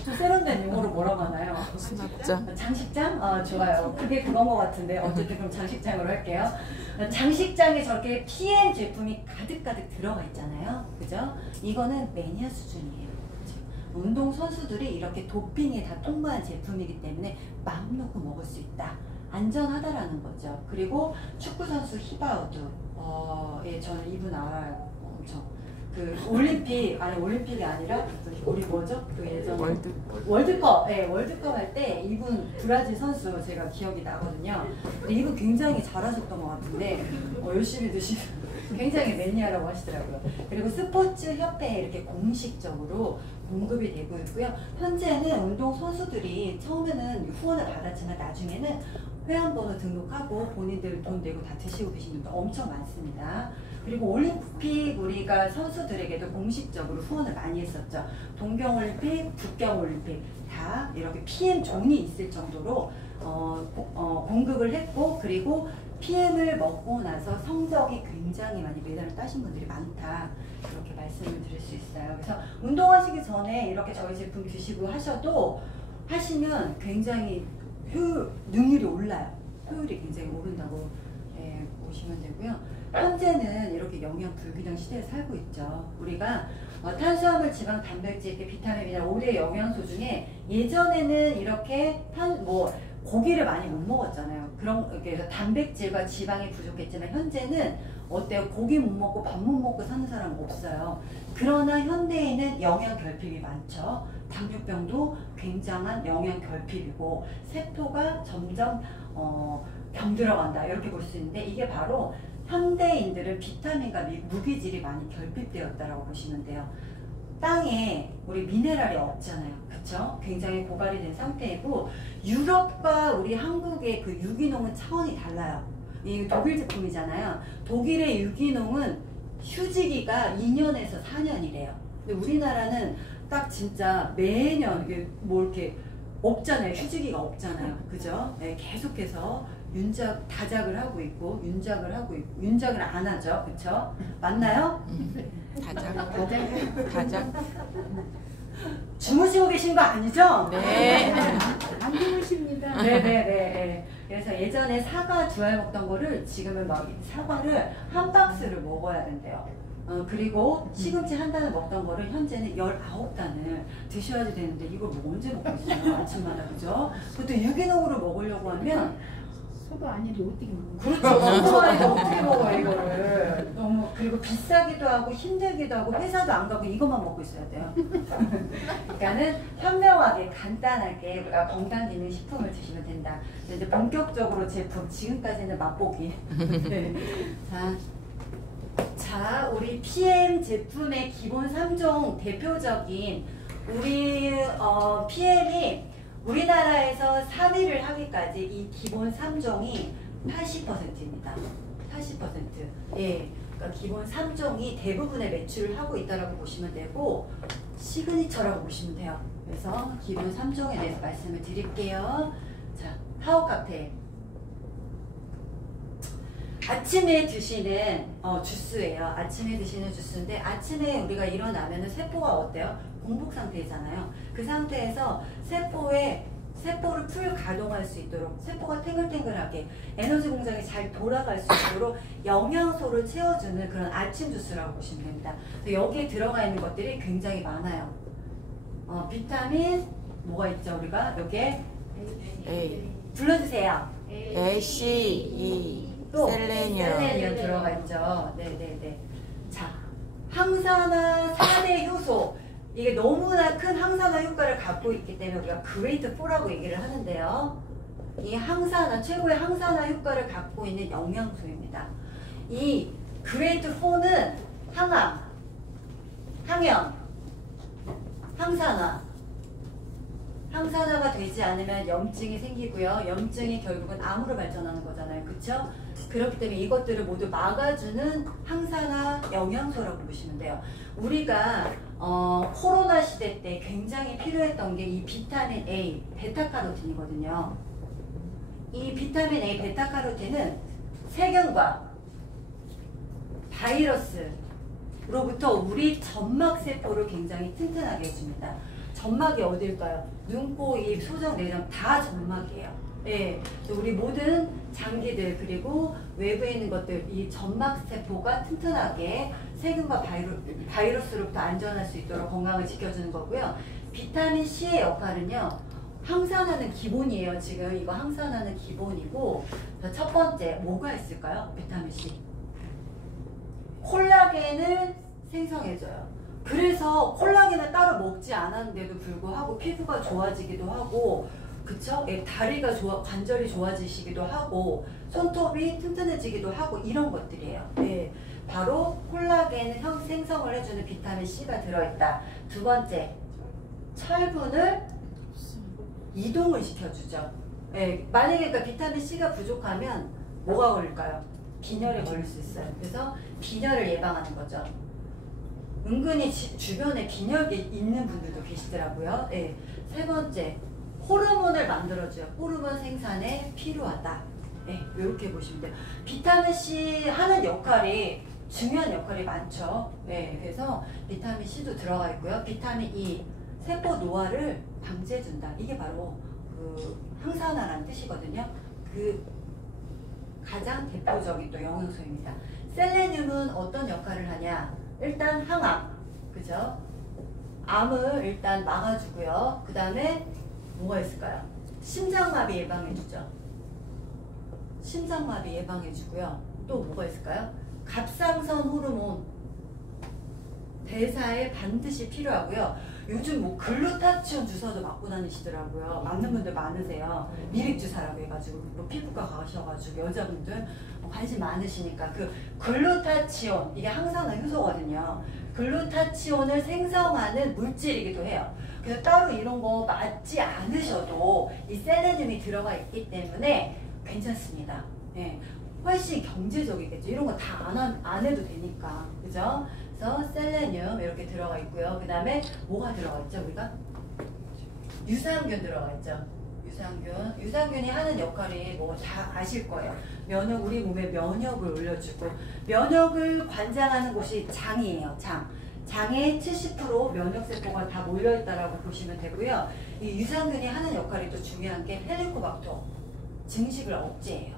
또 세련된 용어로 뭐라고 하나요? 수납장. 장식장? 좋아요. 그게 그건 것 같은데 어쨌든 그럼 장식장으로 할게요. 장식장에 저렇게 PM 제품이 가득가득 들어가 있잖아요, 그죠? 이거는 매니아 수준이에요. 그죠? 운동 선수들이 이렇게 도핑에 다 통과한 제품이기 때문에 마음 놓고 먹을 수 있다. 안전하다라는 거죠. 그리고 축구 선수 히바우드, 예, 저는 이분 알아요. 엄청 그 올림픽이 아니라 우리 뭐죠? 그 예전 월드컵, 예, 월드컵 할 때 이분 브라질 선수 제가 기억이 나거든요. 근데 이분 굉장히 잘하셨던 것 같은데 열심히 드시는 굉장히 매니아라고 하시더라고요. 그리고 스포츠 협회에 이렇게 공식적으로 공급이 되고 있고요. 현재는 운동 선수들이 처음에는 후원을 받았지만 나중에는 회원번호 등록하고 본인들 돈 내고 다 드시고 계신 분도 엄청 많습니다. 그리고 올림픽 우리가 선수들에게도 공식적으로 후원을 많이 했었죠. 동경올림픽, 북경올림픽 다 이렇게 PM 존이 있을 정도로 공급을 했고, 그리고 PM을 먹고 나서 성적이 굉장히 많이 메달을 따신 분들이 많다. 이렇게 말씀을 드릴 수 있어요. 그래서 운동하시기 전에 이렇게 저희 제품 드시고 하시면 굉장히 능률이 올라요. 효율이 굉장히 오른다고 보시면 되고요. 현재는 이렇게 영양 불균형 시대에 살고 있죠. 우리가 탄수화물, 지방, 단백질, 비타민, 미네랄 5대 영양소 중에 예전에는 이렇게 고기를 많이 못 먹었잖아요. 그래서 단백질과 지방이 부족했지만 현재는 어때요? 고기 못 먹고 밥 못 먹고 사는 사람 없어요. 그러나 현대에는 영양 결핍이 많죠. 당뇨병도 굉장한 영양 결핍이고 세포가 점점 병들어간다, 이렇게 볼 수 있는데, 이게 바로 현대인들은 비타민과 무기질이 많이 결핍되었다라고 보시면 돼요. 땅에 우리 미네랄이 없잖아요. 그쵸? 굉장히 고갈이 된 상태이고, 유럽과 우리 한국의 그 유기농은 차원이 달라요. 이 독일 제품이잖아요. 독일의 유기농은 휴지기가 2년에서 4년이래요. 근데 우리나라는 딱 진짜 매년 이게 이렇게 없잖아요. 휴지기가 없잖아요. 그죠? 네, 계속해서 다작을 하고 있고, 윤작을 안 하죠. 그쵸? 맞나요? 다작. 주무시고 계신 거 아니죠? 네. 안 주무십니다. 네네네. 그래서 예전에 사과 2알 먹던 거를 지금은 막 사과를 한 박스를 먹어야 된대요. 그리고 시금치 한 단을 먹던 거를 현재는 19단을 드셔야 되는데 이걸 뭐 언제 먹고 있어요? 아침마다 그죠? 그것도 유기농으로 먹으려고 하면 소도 아닌데 어떻게 먹는 그렇죠. 소화해서 어떻게 먹어요 이거를. 너무 그리고 비싸기도 하고 힘들기도 하고 회사도 안 가고 이것만 먹고 있어야 돼요. 그러니까는 현명하게 간단하게 우리가 건강기능식품을 드시면 된다. 이제 본격적으로 제품 지금까지는 맛보기. 네. 자 우리 PM 제품의 기본 3종 대표적인 우리 PM이 우리나라에서 3위를 하기까지 이 기본 3종이 80%입니다. 80%. 예. 그러니까 기본 3종이 대부분의 매출을 하고 있다라고 보시면 되고 시그니처라고 보시면 돼요. 그래서 기본 3종에 대해서 말씀을 드릴게요. 자, 하우 칵테일. 아침에 드시는 주스예요. 아침에 드시는 주스인데 아침에 우리가 일어나면은 세포가 어때요? 공복 상태잖아요. 그 상태에서 세포를 풀 가동할 수 있도록 세포가 탱글탱글하게 에너지 공장이 잘 돌아갈 수 있도록 영양소를 채워주는 그런 아침 주스라고 보시면 됩니다. 여기에 들어가 있는 것들이 굉장히 많아요. 비타민 뭐가 있죠? 우리가 여기에 A, 불러주세요. A, C, E, 또 셀레늄. 들어가 있죠. 네네네. 자, 항산화 4대 효소. 이게 너무나 큰 항산화 효과를 갖고 있기 때문에 우리가 그레이트 4라고 얘기를 하는데요. 이 항산화, 최고의 항산화 효과를 갖고 있는 영양소입니다. 이 그레이트 4는 항암, 항염, 항산화가 되지 않으면 염증이 생기고요. 염증이 결국은 암으로 발전하는 거잖아요. 그쵸? 그렇기 때문에 이것들을 모두 막아주는 항산화 영양소라고 보시면 돼요. 우리가 코로나 시대 때 굉장히 필요했던 게 이 비타민 A, 베타카로틴이거든요. 이 비타민 A, 베타카로틴은 세균과 바이러스로부터 우리 점막 세포를 굉장히 튼튼하게 해줍니다. 점막이 어딜까요? 눈, 코, 입, 소장, 내장 다 점막이에요. 예, 우리 모든 장기들 그리고 외부에 있는 것들 이 점막 세포가 튼튼하게 세균과 바이러스로부터 안전할 수 있도록 건강을 지켜주는 거고요. 비타민 C의 역할은요. 항산화는 기본이에요. 지금 이거 항산화는 기본이고 첫 번째 뭐가 있을까요? 비타민 C. 콜라겐을 생성해줘요. 그래서 콜라겐을 따로 먹지 않았는데도 불구하고 피부가 좋아지기도 하고 그쵸? 예, 다리가 관절이 좋아지시기도 하고 손톱이 튼튼해지기도 하고 이런 것들이에요. 예, 바로 콜라겐 생성을 해주는 비타민 C가 들어있다. 두 번째, 철분을 이동을 시켜주죠. 예, 만약에 그러니까 비타민 C가 부족하면 뭐가 걸릴까요? 빈혈이 걸릴 수 있어요. 그래서 빈혈을 예방하는 거죠. 은근히 주변에 빈혈이 있는 분들도 계시더라고요. 예, 세 번째, 호르몬을 만들어줘요. 호르몬 생산에 필요하다. 네, 이렇게 보시면 돼요. 비타민 C 하는 역할이 중요한 역할이 많죠. 네, 그래서 비타민 C도 들어가 있고요. 비타민 E, 세포 노화를 방지해준다. 이게 바로 그 항산화라는 뜻이거든요. 그 가장 대표적인 또 영양소입니다. 셀레늄은 어떤 역할을 하냐? 일단 항암, 그죠? 암을 일단 막아주고요. 그 다음에 뭐가 있을까요? 심장마비 예방해주죠. 심장마비 예방해주고요. 또 뭐가 있을까요? 갑상선 호르몬 대사에 반드시 필요하고요. 요즘 뭐 글루타치온 주사도 맞고 다니시더라고요. 맞는 분들 많으세요. 미백 주사라고 해가지고 뭐 피부과 가셔가지고 여자분들 관심 많으시니까 그 글루타치온 이게 항산화 효소거든요. 글루타치온을 생성하는 물질이기도 해요. 그래서 따로 이런 거 맞지 않으셔도 이 셀레늄이 들어가 있기 때문에 괜찮습니다. 네, 훨씬 경제적이겠죠. 이런 거 다 안 해도 되니까. 그죠? 그래서 셀레늄 이렇게 들어가 있고요. 그 다음에 뭐가 들어가 있죠? 우리가? 유산균 들어가 있죠. 유산균이 하는 역할이 뭐 다 아실 거예요. 우리 몸의 면역을 올려주고 면역을 관장하는 곳이 장이에요. 장에 70% 면역세포가 다 몰려있다라고 보시면 되고요. 이 유산균이 하는 역할이 또 중요한 게 헬리코박터 증식을 억제해요.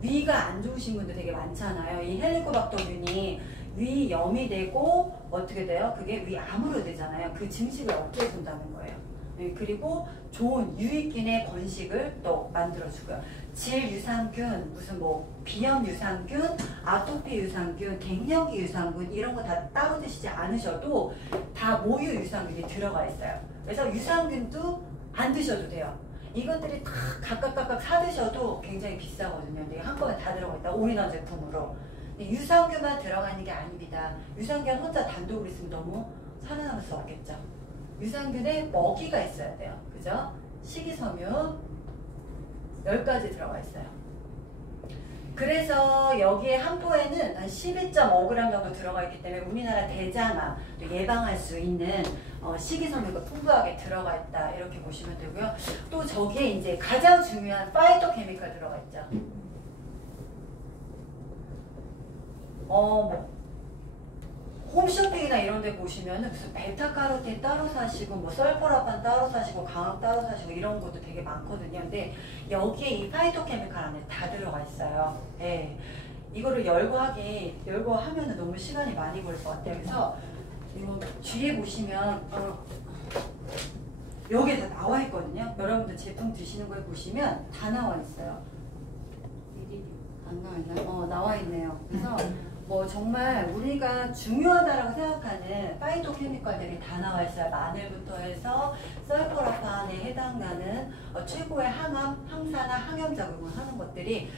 위가 안 좋으신 분들 되게 많잖아요. 이 헬리코박터균이 위염이 되고 어떻게 돼요? 그게 위암으로 되잖아요. 그 증식을 억제해준다는 거예요. 네, 그리고 좋은 유익균의 번식을 또 만들어주고요. 질유산균, 무슨 뭐 비염 유산균, 아토피 유산균, 갱년기 유산균 이런 거 다 따로 드시지 않으셔도 다 모유 유산균이 들어가 있어요. 그래서 유산균도 안 드셔도 돼요. 이것들이 다 각각 사 드셔도 굉장히 비싸거든요. 근데 한꺼번에 다 들어가 있다. 올인원 제품으로. 근데 유산균만 들어가 있는 게 아닙니다. 유산균 혼자 단독으로 있으면 너무 살아남을 수 없겠죠. 유산균에 먹이가 있어야 돼요. 그죠? 식이섬유 10가지 들어가 있어요. 그래서 여기에 한 포에는 한 12.5g 정도 들어가 있기 때문에 우리나라 대장암 예방할 수 있는 식이섬유가 풍부하게 들어가 있다. 이렇게 보시면 되고요. 또 저기에 이제 가장 중요한 파이토케미칼 들어가 있죠. 홈쇼핑이나 이런 데 보시면은 무슨 베타카로틴 따로 사시고 뭐 설포라판 따로 사시고 강압 따로 사시고 이런 것도 되게 많거든요. 근데 여기에 이 파이토케미칼 안에 다 들어가 있어요. 예. 이거를 열거하면은 너무 시간이 많이 걸릴 것 같아요. 그래서 이거 뒤에 보시면 여기에 다 나와 있거든요. 여러분들 제품 드시는 거에 보시면 다 나와 있어요. 안 나와 있나요? 나와 있네요. 그래서 뭐 정말 우리가 중요하다라고 생각하는 파이토케미칼들이 다 나와 있어요. 마늘부터 해서 설포라판에 해당나는 최고의 항암, 항산화, 항염 작용을 하는 것들이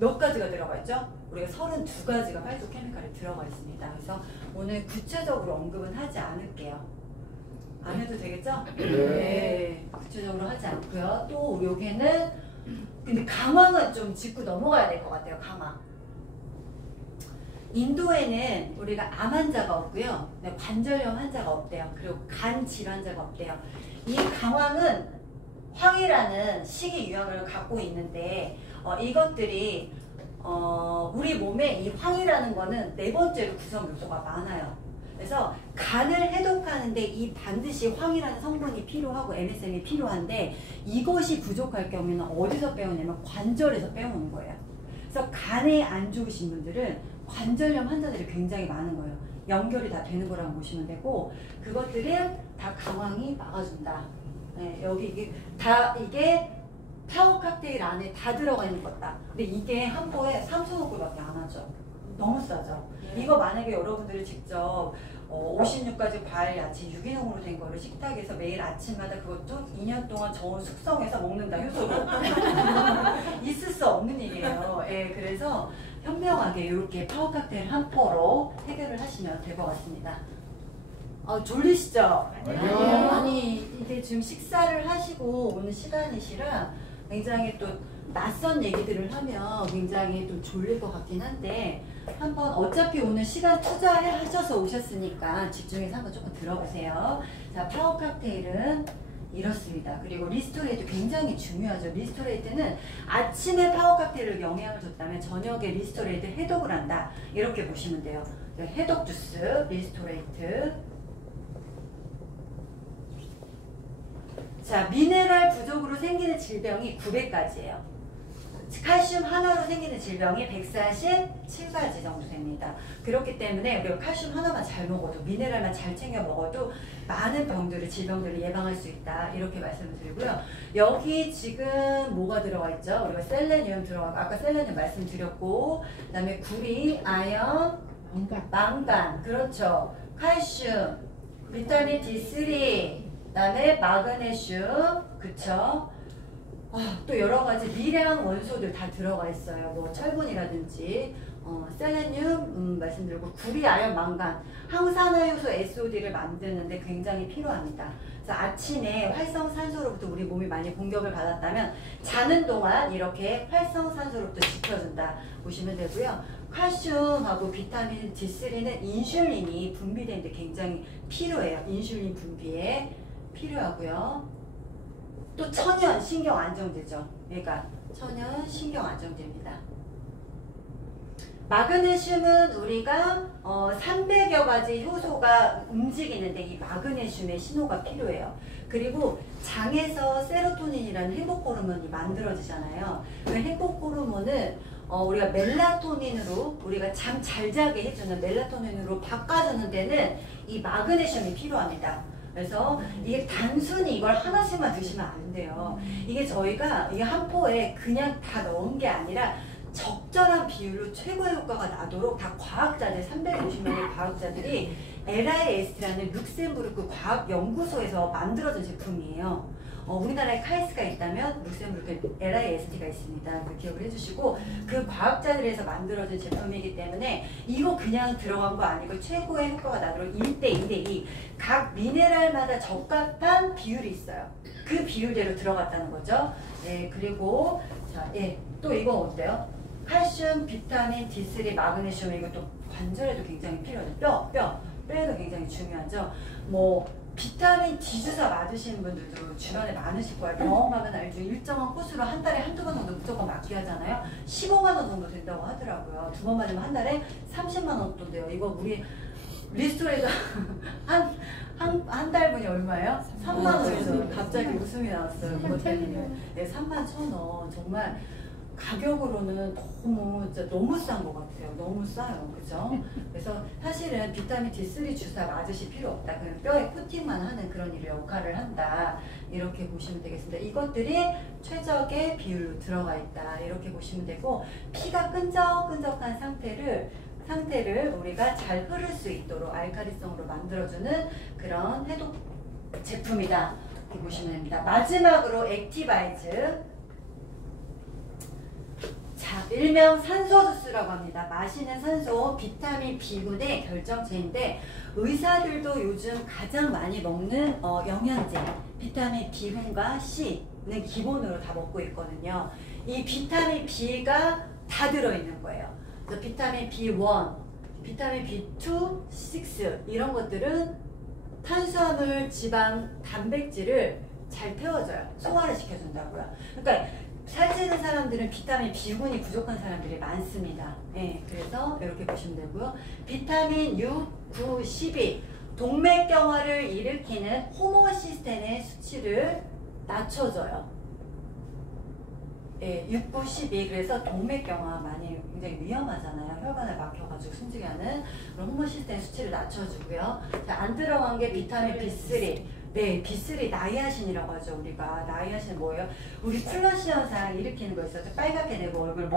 몇 가지가 들어가 있죠? 우리가 32가지가 파이토케미칼이 들어가 있습니다. 그래서 오늘 구체적으로 언급은 하지 않을게요. 안 해도 되겠죠? 네. 구체적으로 하지 않고요. 또 여기는 근데 강황은 좀 짚고 넘어가야 될 것 같아요. 강황. 인도에는 우리가 암 환자가 없고요. 관절염 환자가 없대요. 그리고 간 질환자가 없대요. 이 강황은 황이라는 식이 유형을 갖고 있는데 이것들이 우리 몸에 이 황이라는 거는 4번째로 구성 요소가 많아요. 그래서 간을 해독하는데 이 반드시 황이라는 성분이 필요하고 MSM이 필요한데 이것이 부족할 경우에는 어디서 빼오냐면 관절에서 빼오는 거예요. 그래서 간에 안 좋으신 분들은 관절염 환자들이 굉장히 많은 거예요. 연결이 다 되는 거라고 보시면 되고 그것들은 다 강황이 막아준다. 네, 여기 이게 파워 칵테일 안에 다 들어가 있는 거다. 근데 이게 한 포에 3,500원밖에 안 하죠. 너무 싸죠. 이거 만약에 여러분들이 직접 56가지 과일, 야채, 유기농으로 된 거를 식탁에서 매일 아침마다 그것도 2년 동안 저온 숙성해서 먹는다 효소로 있을 수 없는 일이에요. 예, 그래서 현명하게 이렇게 파워 칵테일 한 포로 해결을 하시면 될 것 같습니다. 졸리시죠? 아니 이게 지금 식사를 하시고 오는 시간이시라 굉장히 또 낯선 얘기들을 하면 굉장히 좀 졸릴 것 같긴 한데 한번 어차피 오늘 시간 투자하셔서 오셨으니까 집중해서 한번 조금 들어보세요. 자, 파워 칵테일은 이렇습니다. 그리고 리스토레이트 굉장히 중요하죠. 리스토레이트는 아침에 파워 칵테일을 영향을 줬다면 저녁에 리스토레이트 해독을 한다. 이렇게 보시면 돼요. 해독 주스, 리스토레이트. 자, 미네랄 부족으로 생기는 질병이 900가지예요. 칼슘 하나로 생기는 질병이 147가지 정도 됩니다. 그렇기 때문에 우리가 칼슘 하나만 잘 먹어도 미네랄만 잘 챙겨 먹어도 많은 병들을 질병들을 예방할 수 있다. 이렇게 말씀을 드리고요. 여기 지금 뭐가 들어가 있죠? 우리가 셀레늄 들어가고 아까 셀레늄 말씀드렸고 그다음에 구리, 아연, 망간, 그렇죠. 칼슘, 비타민 D3, 그다음에 마그네슘, 그쵸? 또 여러 가지 미량 원소들 다 들어가 있어요. 뭐 철분이라든지 셀레늄 말씀드리고 구리, 아연, 망간, 항산화 요소 SOD를 만드는데 굉장히 필요합니다. 그래서 아침에 활성산소로부터 우리 몸이 많이 공격을 받았다면 자는 동안 이렇게 활성산소로부터 지켜준다 보시면 되고요. 칼슘하고 비타민 D3는 인슐린이 분비되는데 굉장히 필요해요. 인슐린 분비에 필요하고요. 또 천연 신경 안정제죠. 그러니까 천연 신경 안정제입니다. 마그네슘은 우리가 300여 가지 효소가 움직이는데 이 마그네슘의 신호가 필요해요. 그리고 장에서 세로토닌이라는 행복 호르몬이 만들어지잖아요. 그 행복 호르몬은 우리가 멜라토닌으로 우리가 잠 잘 자게 해주는 멜라토닌으로 바꿔주는 데는 이 마그네슘이 필요합니다. 그래서 이게 단순히 이걸 하나씩만 드시면 안 돼요. 이게 저희가 이 한 포에 그냥 다 넣은 게 아니라 적절한 비율로 최고의 효과가 나도록 다 과학자들, 350명의 과학자들이 LIST라는 룩셈부르크 과학연구소에서 만들어진 제품이에요. 우리나라에 카이스가 있다면 룩셈부르크 LIST가 있습니다. 그 기억을 해주시고 그 과학자들에서 만들어진 제품이기 때문에 이거 그냥 들어간 거 아니고 최고의 효과가 나도록 1대 2대 2 각 미네랄마다 적합한 비율이 있어요. 그 비율대로 들어갔다는 거죠. 네, 그리고 자, 예, 또 이건 어때요? 칼슘, 비타민, D3, 마그네슘 이것도 관절에도 굉장히 필요하죠. 뼈에도 굉장히 중요하죠. 뭐 비타민 D 주사 맞으시는 분들도 주변에 많으실 거예요. 병원 가면 알죠. 일정한 코스로 한 달에 한두 번 정도 무조건 맞게 하잖아요. 15만 원 정도 된다고 하더라고요. 2번 맞으면 한 달에 30만 원 정도 돼요. 이거 우리 리스토리가 한 달분이 얼마예요? 3만 원에서 갑자기 웃음이 나왔어요. 그것 때문에. 네, 31,000원. 정말 가격으로는 너무 싼 것 같아요. 너무 싸요. 그죠? 그래서 사실은 비타민 D3 주사 맞으실 필요 없다. 그냥 뼈에 코팅만 하는 그런 일을 역할을 한다. 이렇게 보시면 되겠습니다. 이것들이 최적의 비율로 들어가 있다. 이렇게 보시면 되고 피가 끈적끈적한 상태를 우리가 잘 흐를 수 있도록 알카리성으로 만들어주는 그런 해독 제품이다. 이렇게 보시면 됩니다. 마지막으로 액티바이즈. 자, 일명 산소주스라고 합니다. 마시는 산소, 비타민 B군의 결정체인데 의사들도 요즘 가장 많이 먹는 영양제, 비타민 B군과 C는 기본으로 다 먹고 있거든요. 이 비타민 B가 다 들어있는 거예요. 그래서 비타민 B1, 비타민 B2, 6 이런 것들은 탄수화물, 지방, 단백질을 잘 태워줘요. 소화를 시켜준다고요. 그러니까 살찌는 사람들은 비타민 B군이 부족한 사람들이 많습니다. 네, 그래서 이렇게 보시면 되고요. 비타민 6, 9, 12 동맥경화를 일으키는 호모시스텐의 수치를 낮춰줘요. 예, 6, 9, 12 그래서 동맥경화 많이 굉장히 위험하잖아요. 혈관을 막혀가지고 숨지게 하는 그런 호모시스텐 수치를 낮춰주고요. 자, 안 들어간 게 비타민 B3. 네, B3 나이아신이라고 하죠. 우리가 나이아신은 뭐예요? 우리 플러시 현상 일으키는 거 있었죠. 빨갛게 되고 얼굴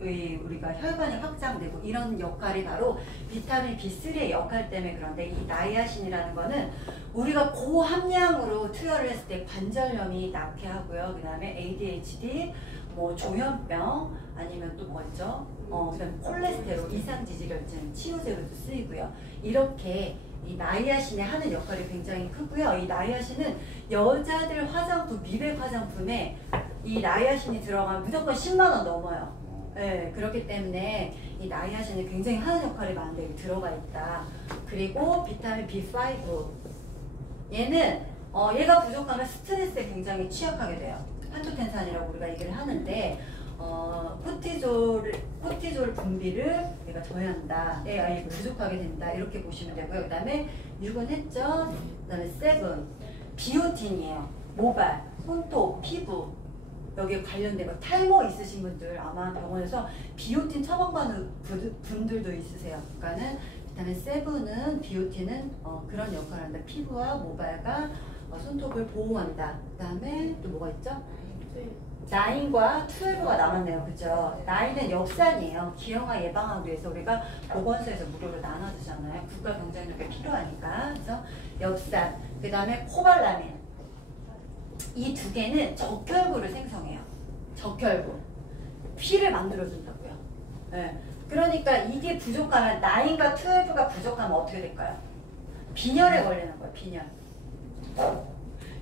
우리가 혈관이 확장되고 이런 역할이 바로 비타민 B3의 역할 때문에 그런데 이 나이아신이라는 거는 우리가 고함량으로 투여를 했을 때 관절염이 낫게 하고요. 그 다음에 ADHD, 뭐 조현병 아니면 또 뭐 있죠? 그다음에 콜레스테롤, 이상지질혈증 치료제로도 쓰이고요. 이렇게 이 나이아신이 하는 역할이 굉장히 크고요. 이 나이아신은 여자들 화장품, 미백 화장품에 이 나이아신이 들어가면 무조건 10만 원 넘어요. 네, 그렇기 때문에 이 나이아신이 굉장히 하는 역할이 많은데 여기 들어가 있다. 그리고 비타민 B5 얘는 얘가 부족하면 스트레스에 굉장히 취약하게 돼요. 판토텐산이라고 우리가 얘기를 하는데 코티졸 분비를 얘가 저해한다. 얘가 부족하게 된다. 이렇게 보시면 되고요. 그 다음에 6은 했죠. 그 다음에 7 비오틴이에요. 모발, 손톱, 피부 여기에 관련된 거 탈모 있으신 분들 아마 병원에서 비오틴 처방받는 분들도 있으세요. 그러니까는 비타민 7은 비오틴은 그런 역할을 한다. 피부와 모발과 손톱을 보호한다. 그 다음에 또 뭐가 있죠? 9과 12가 남았네요. 그죠? 9은 엽산이에요. 기형아 예방하기 위해서 우리가 보건소에서 무료로 나눠주잖아요. 국가 경쟁력이 필요하니까. 그래서 엽산. 그 다음에 코발라민. 이 두 개는 적혈구를 생성해요. 적혈구. 피를 만들어준다고요. 네. 그러니까 이게 부족하면 9과 12가 부족하면 어떻게 될까요? 빈혈에 걸리는 거예요.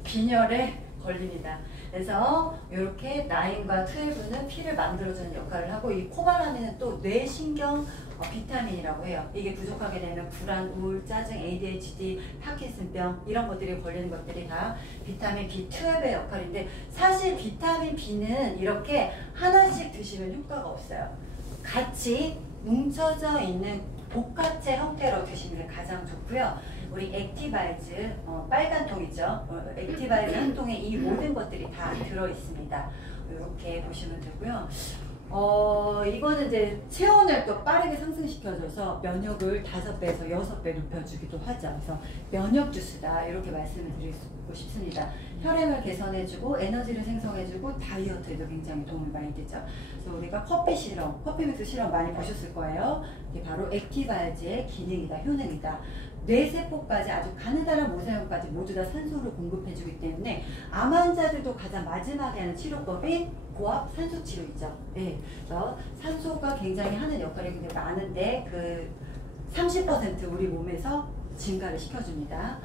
빈혈에 걸립니다. 그래서 이렇게 9과 12는 피를 만들어주는 역할을 하고 이 코발라민은 또 뇌신경 비타민이라고 해요. 이게 부족하게 되면 불안, 우울, 짜증, ADHD, 파킨슨병 이런 것들이 걸리는 것들이 다 비타민 B12의 역할인데 사실 비타민 B는 이렇게 하나씩 드시면 효과가 없어요. 같이 뭉쳐져 있는 복합체 형태로 드시는 게 가장 좋고요. 우리 액티바이즈 빨간 통 있죠? 액티바이즈 한 통에 이 모든 것들이 다 들어 있습니다. 이렇게 보시면 되고요. 이거는 이제 체온을 또 빠르게 상승시켜줘서 면역을 5배에서 6배 높여주기도 하죠. 그래서 면역 주스다 이렇게 말씀을 드리고 싶습니다. 혈행을 개선해주고 에너지를 생성해주고 다이어트에도 굉장히 도움이 많이 되죠. 그래서 우리가 커피 실험, 커피 믹스 실험 많이 보셨을 거예요. 이게 바로 액티바이즈의 기능이다, 효능이다. 뇌세포까지 아주 가느다란 모세혈까지 모두 다 산소를 공급해주기 때문에 암 환자들도 가장 마지막에 하는 치료법이 고압 산소 치료이죠. 네. 그래서 산소가 굉장히 하는 역할이 굉장히 많은데 그 30% 우리 몸에서 증가를 시켜줍니다.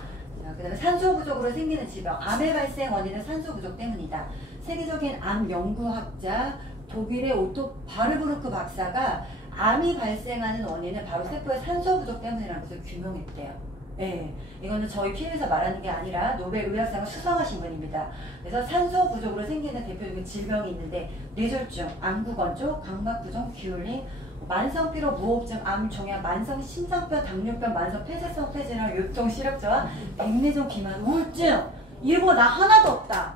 그 다음에 산소 부족으로 생기는 질병, 암의 발생 원인은 산소 부족 때문이다. 세계적인 암 연구학자 독일의 오토 바르부르크 박사가 암이 발생하는 원인은 바로 세포의 산소 부족 때문이라는 것을 규명했대요. 네, 이거는 저희 피해에서 말하는 게 아니라 노벨 의학상을 수상하신 분입니다. 그래서 산소 부족으로 생기는 대표적인 질병이 있는데 뇌졸중, 암구건조, 각막부종, 기울림, 만성 피로, 무호흡증, 암, 종양, 만성 심장병, 당뇨병, 만성 폐쇄성 폐질환, 요통, 시력저하, 백내종, 비만, 우울증 이거 나 하나도 없다.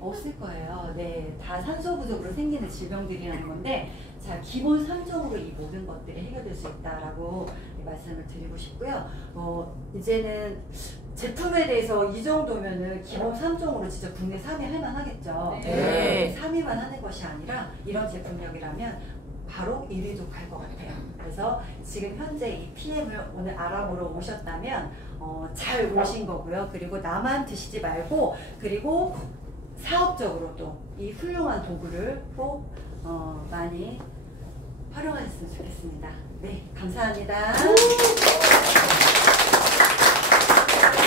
없을 거예요. 네, 다 산소 부족으로 생기는 질병들이라는 건데, 자 기본 3종으로 이 모든 것들이 해결될 수 있다라고 말씀을 드리고 싶고요. 이제는 제품에 대해서 이 정도면은 기본 3종으로 진짜 국내 3위 할 만하겠죠. 네. 3위만 하는 것이 아니라 이런 제품력이라면 바로 1위도 갈 것 같아요. 그래서 지금 현재 이 PM을 오늘 알아보러 오셨다면 잘 오신 거고요. 그리고 나만 드시지 말고 그리고 사업적으로도 이 훌륭한 도구를 꼭 많이 활용하셨으면 좋겠습니다. 네, 감사합니다.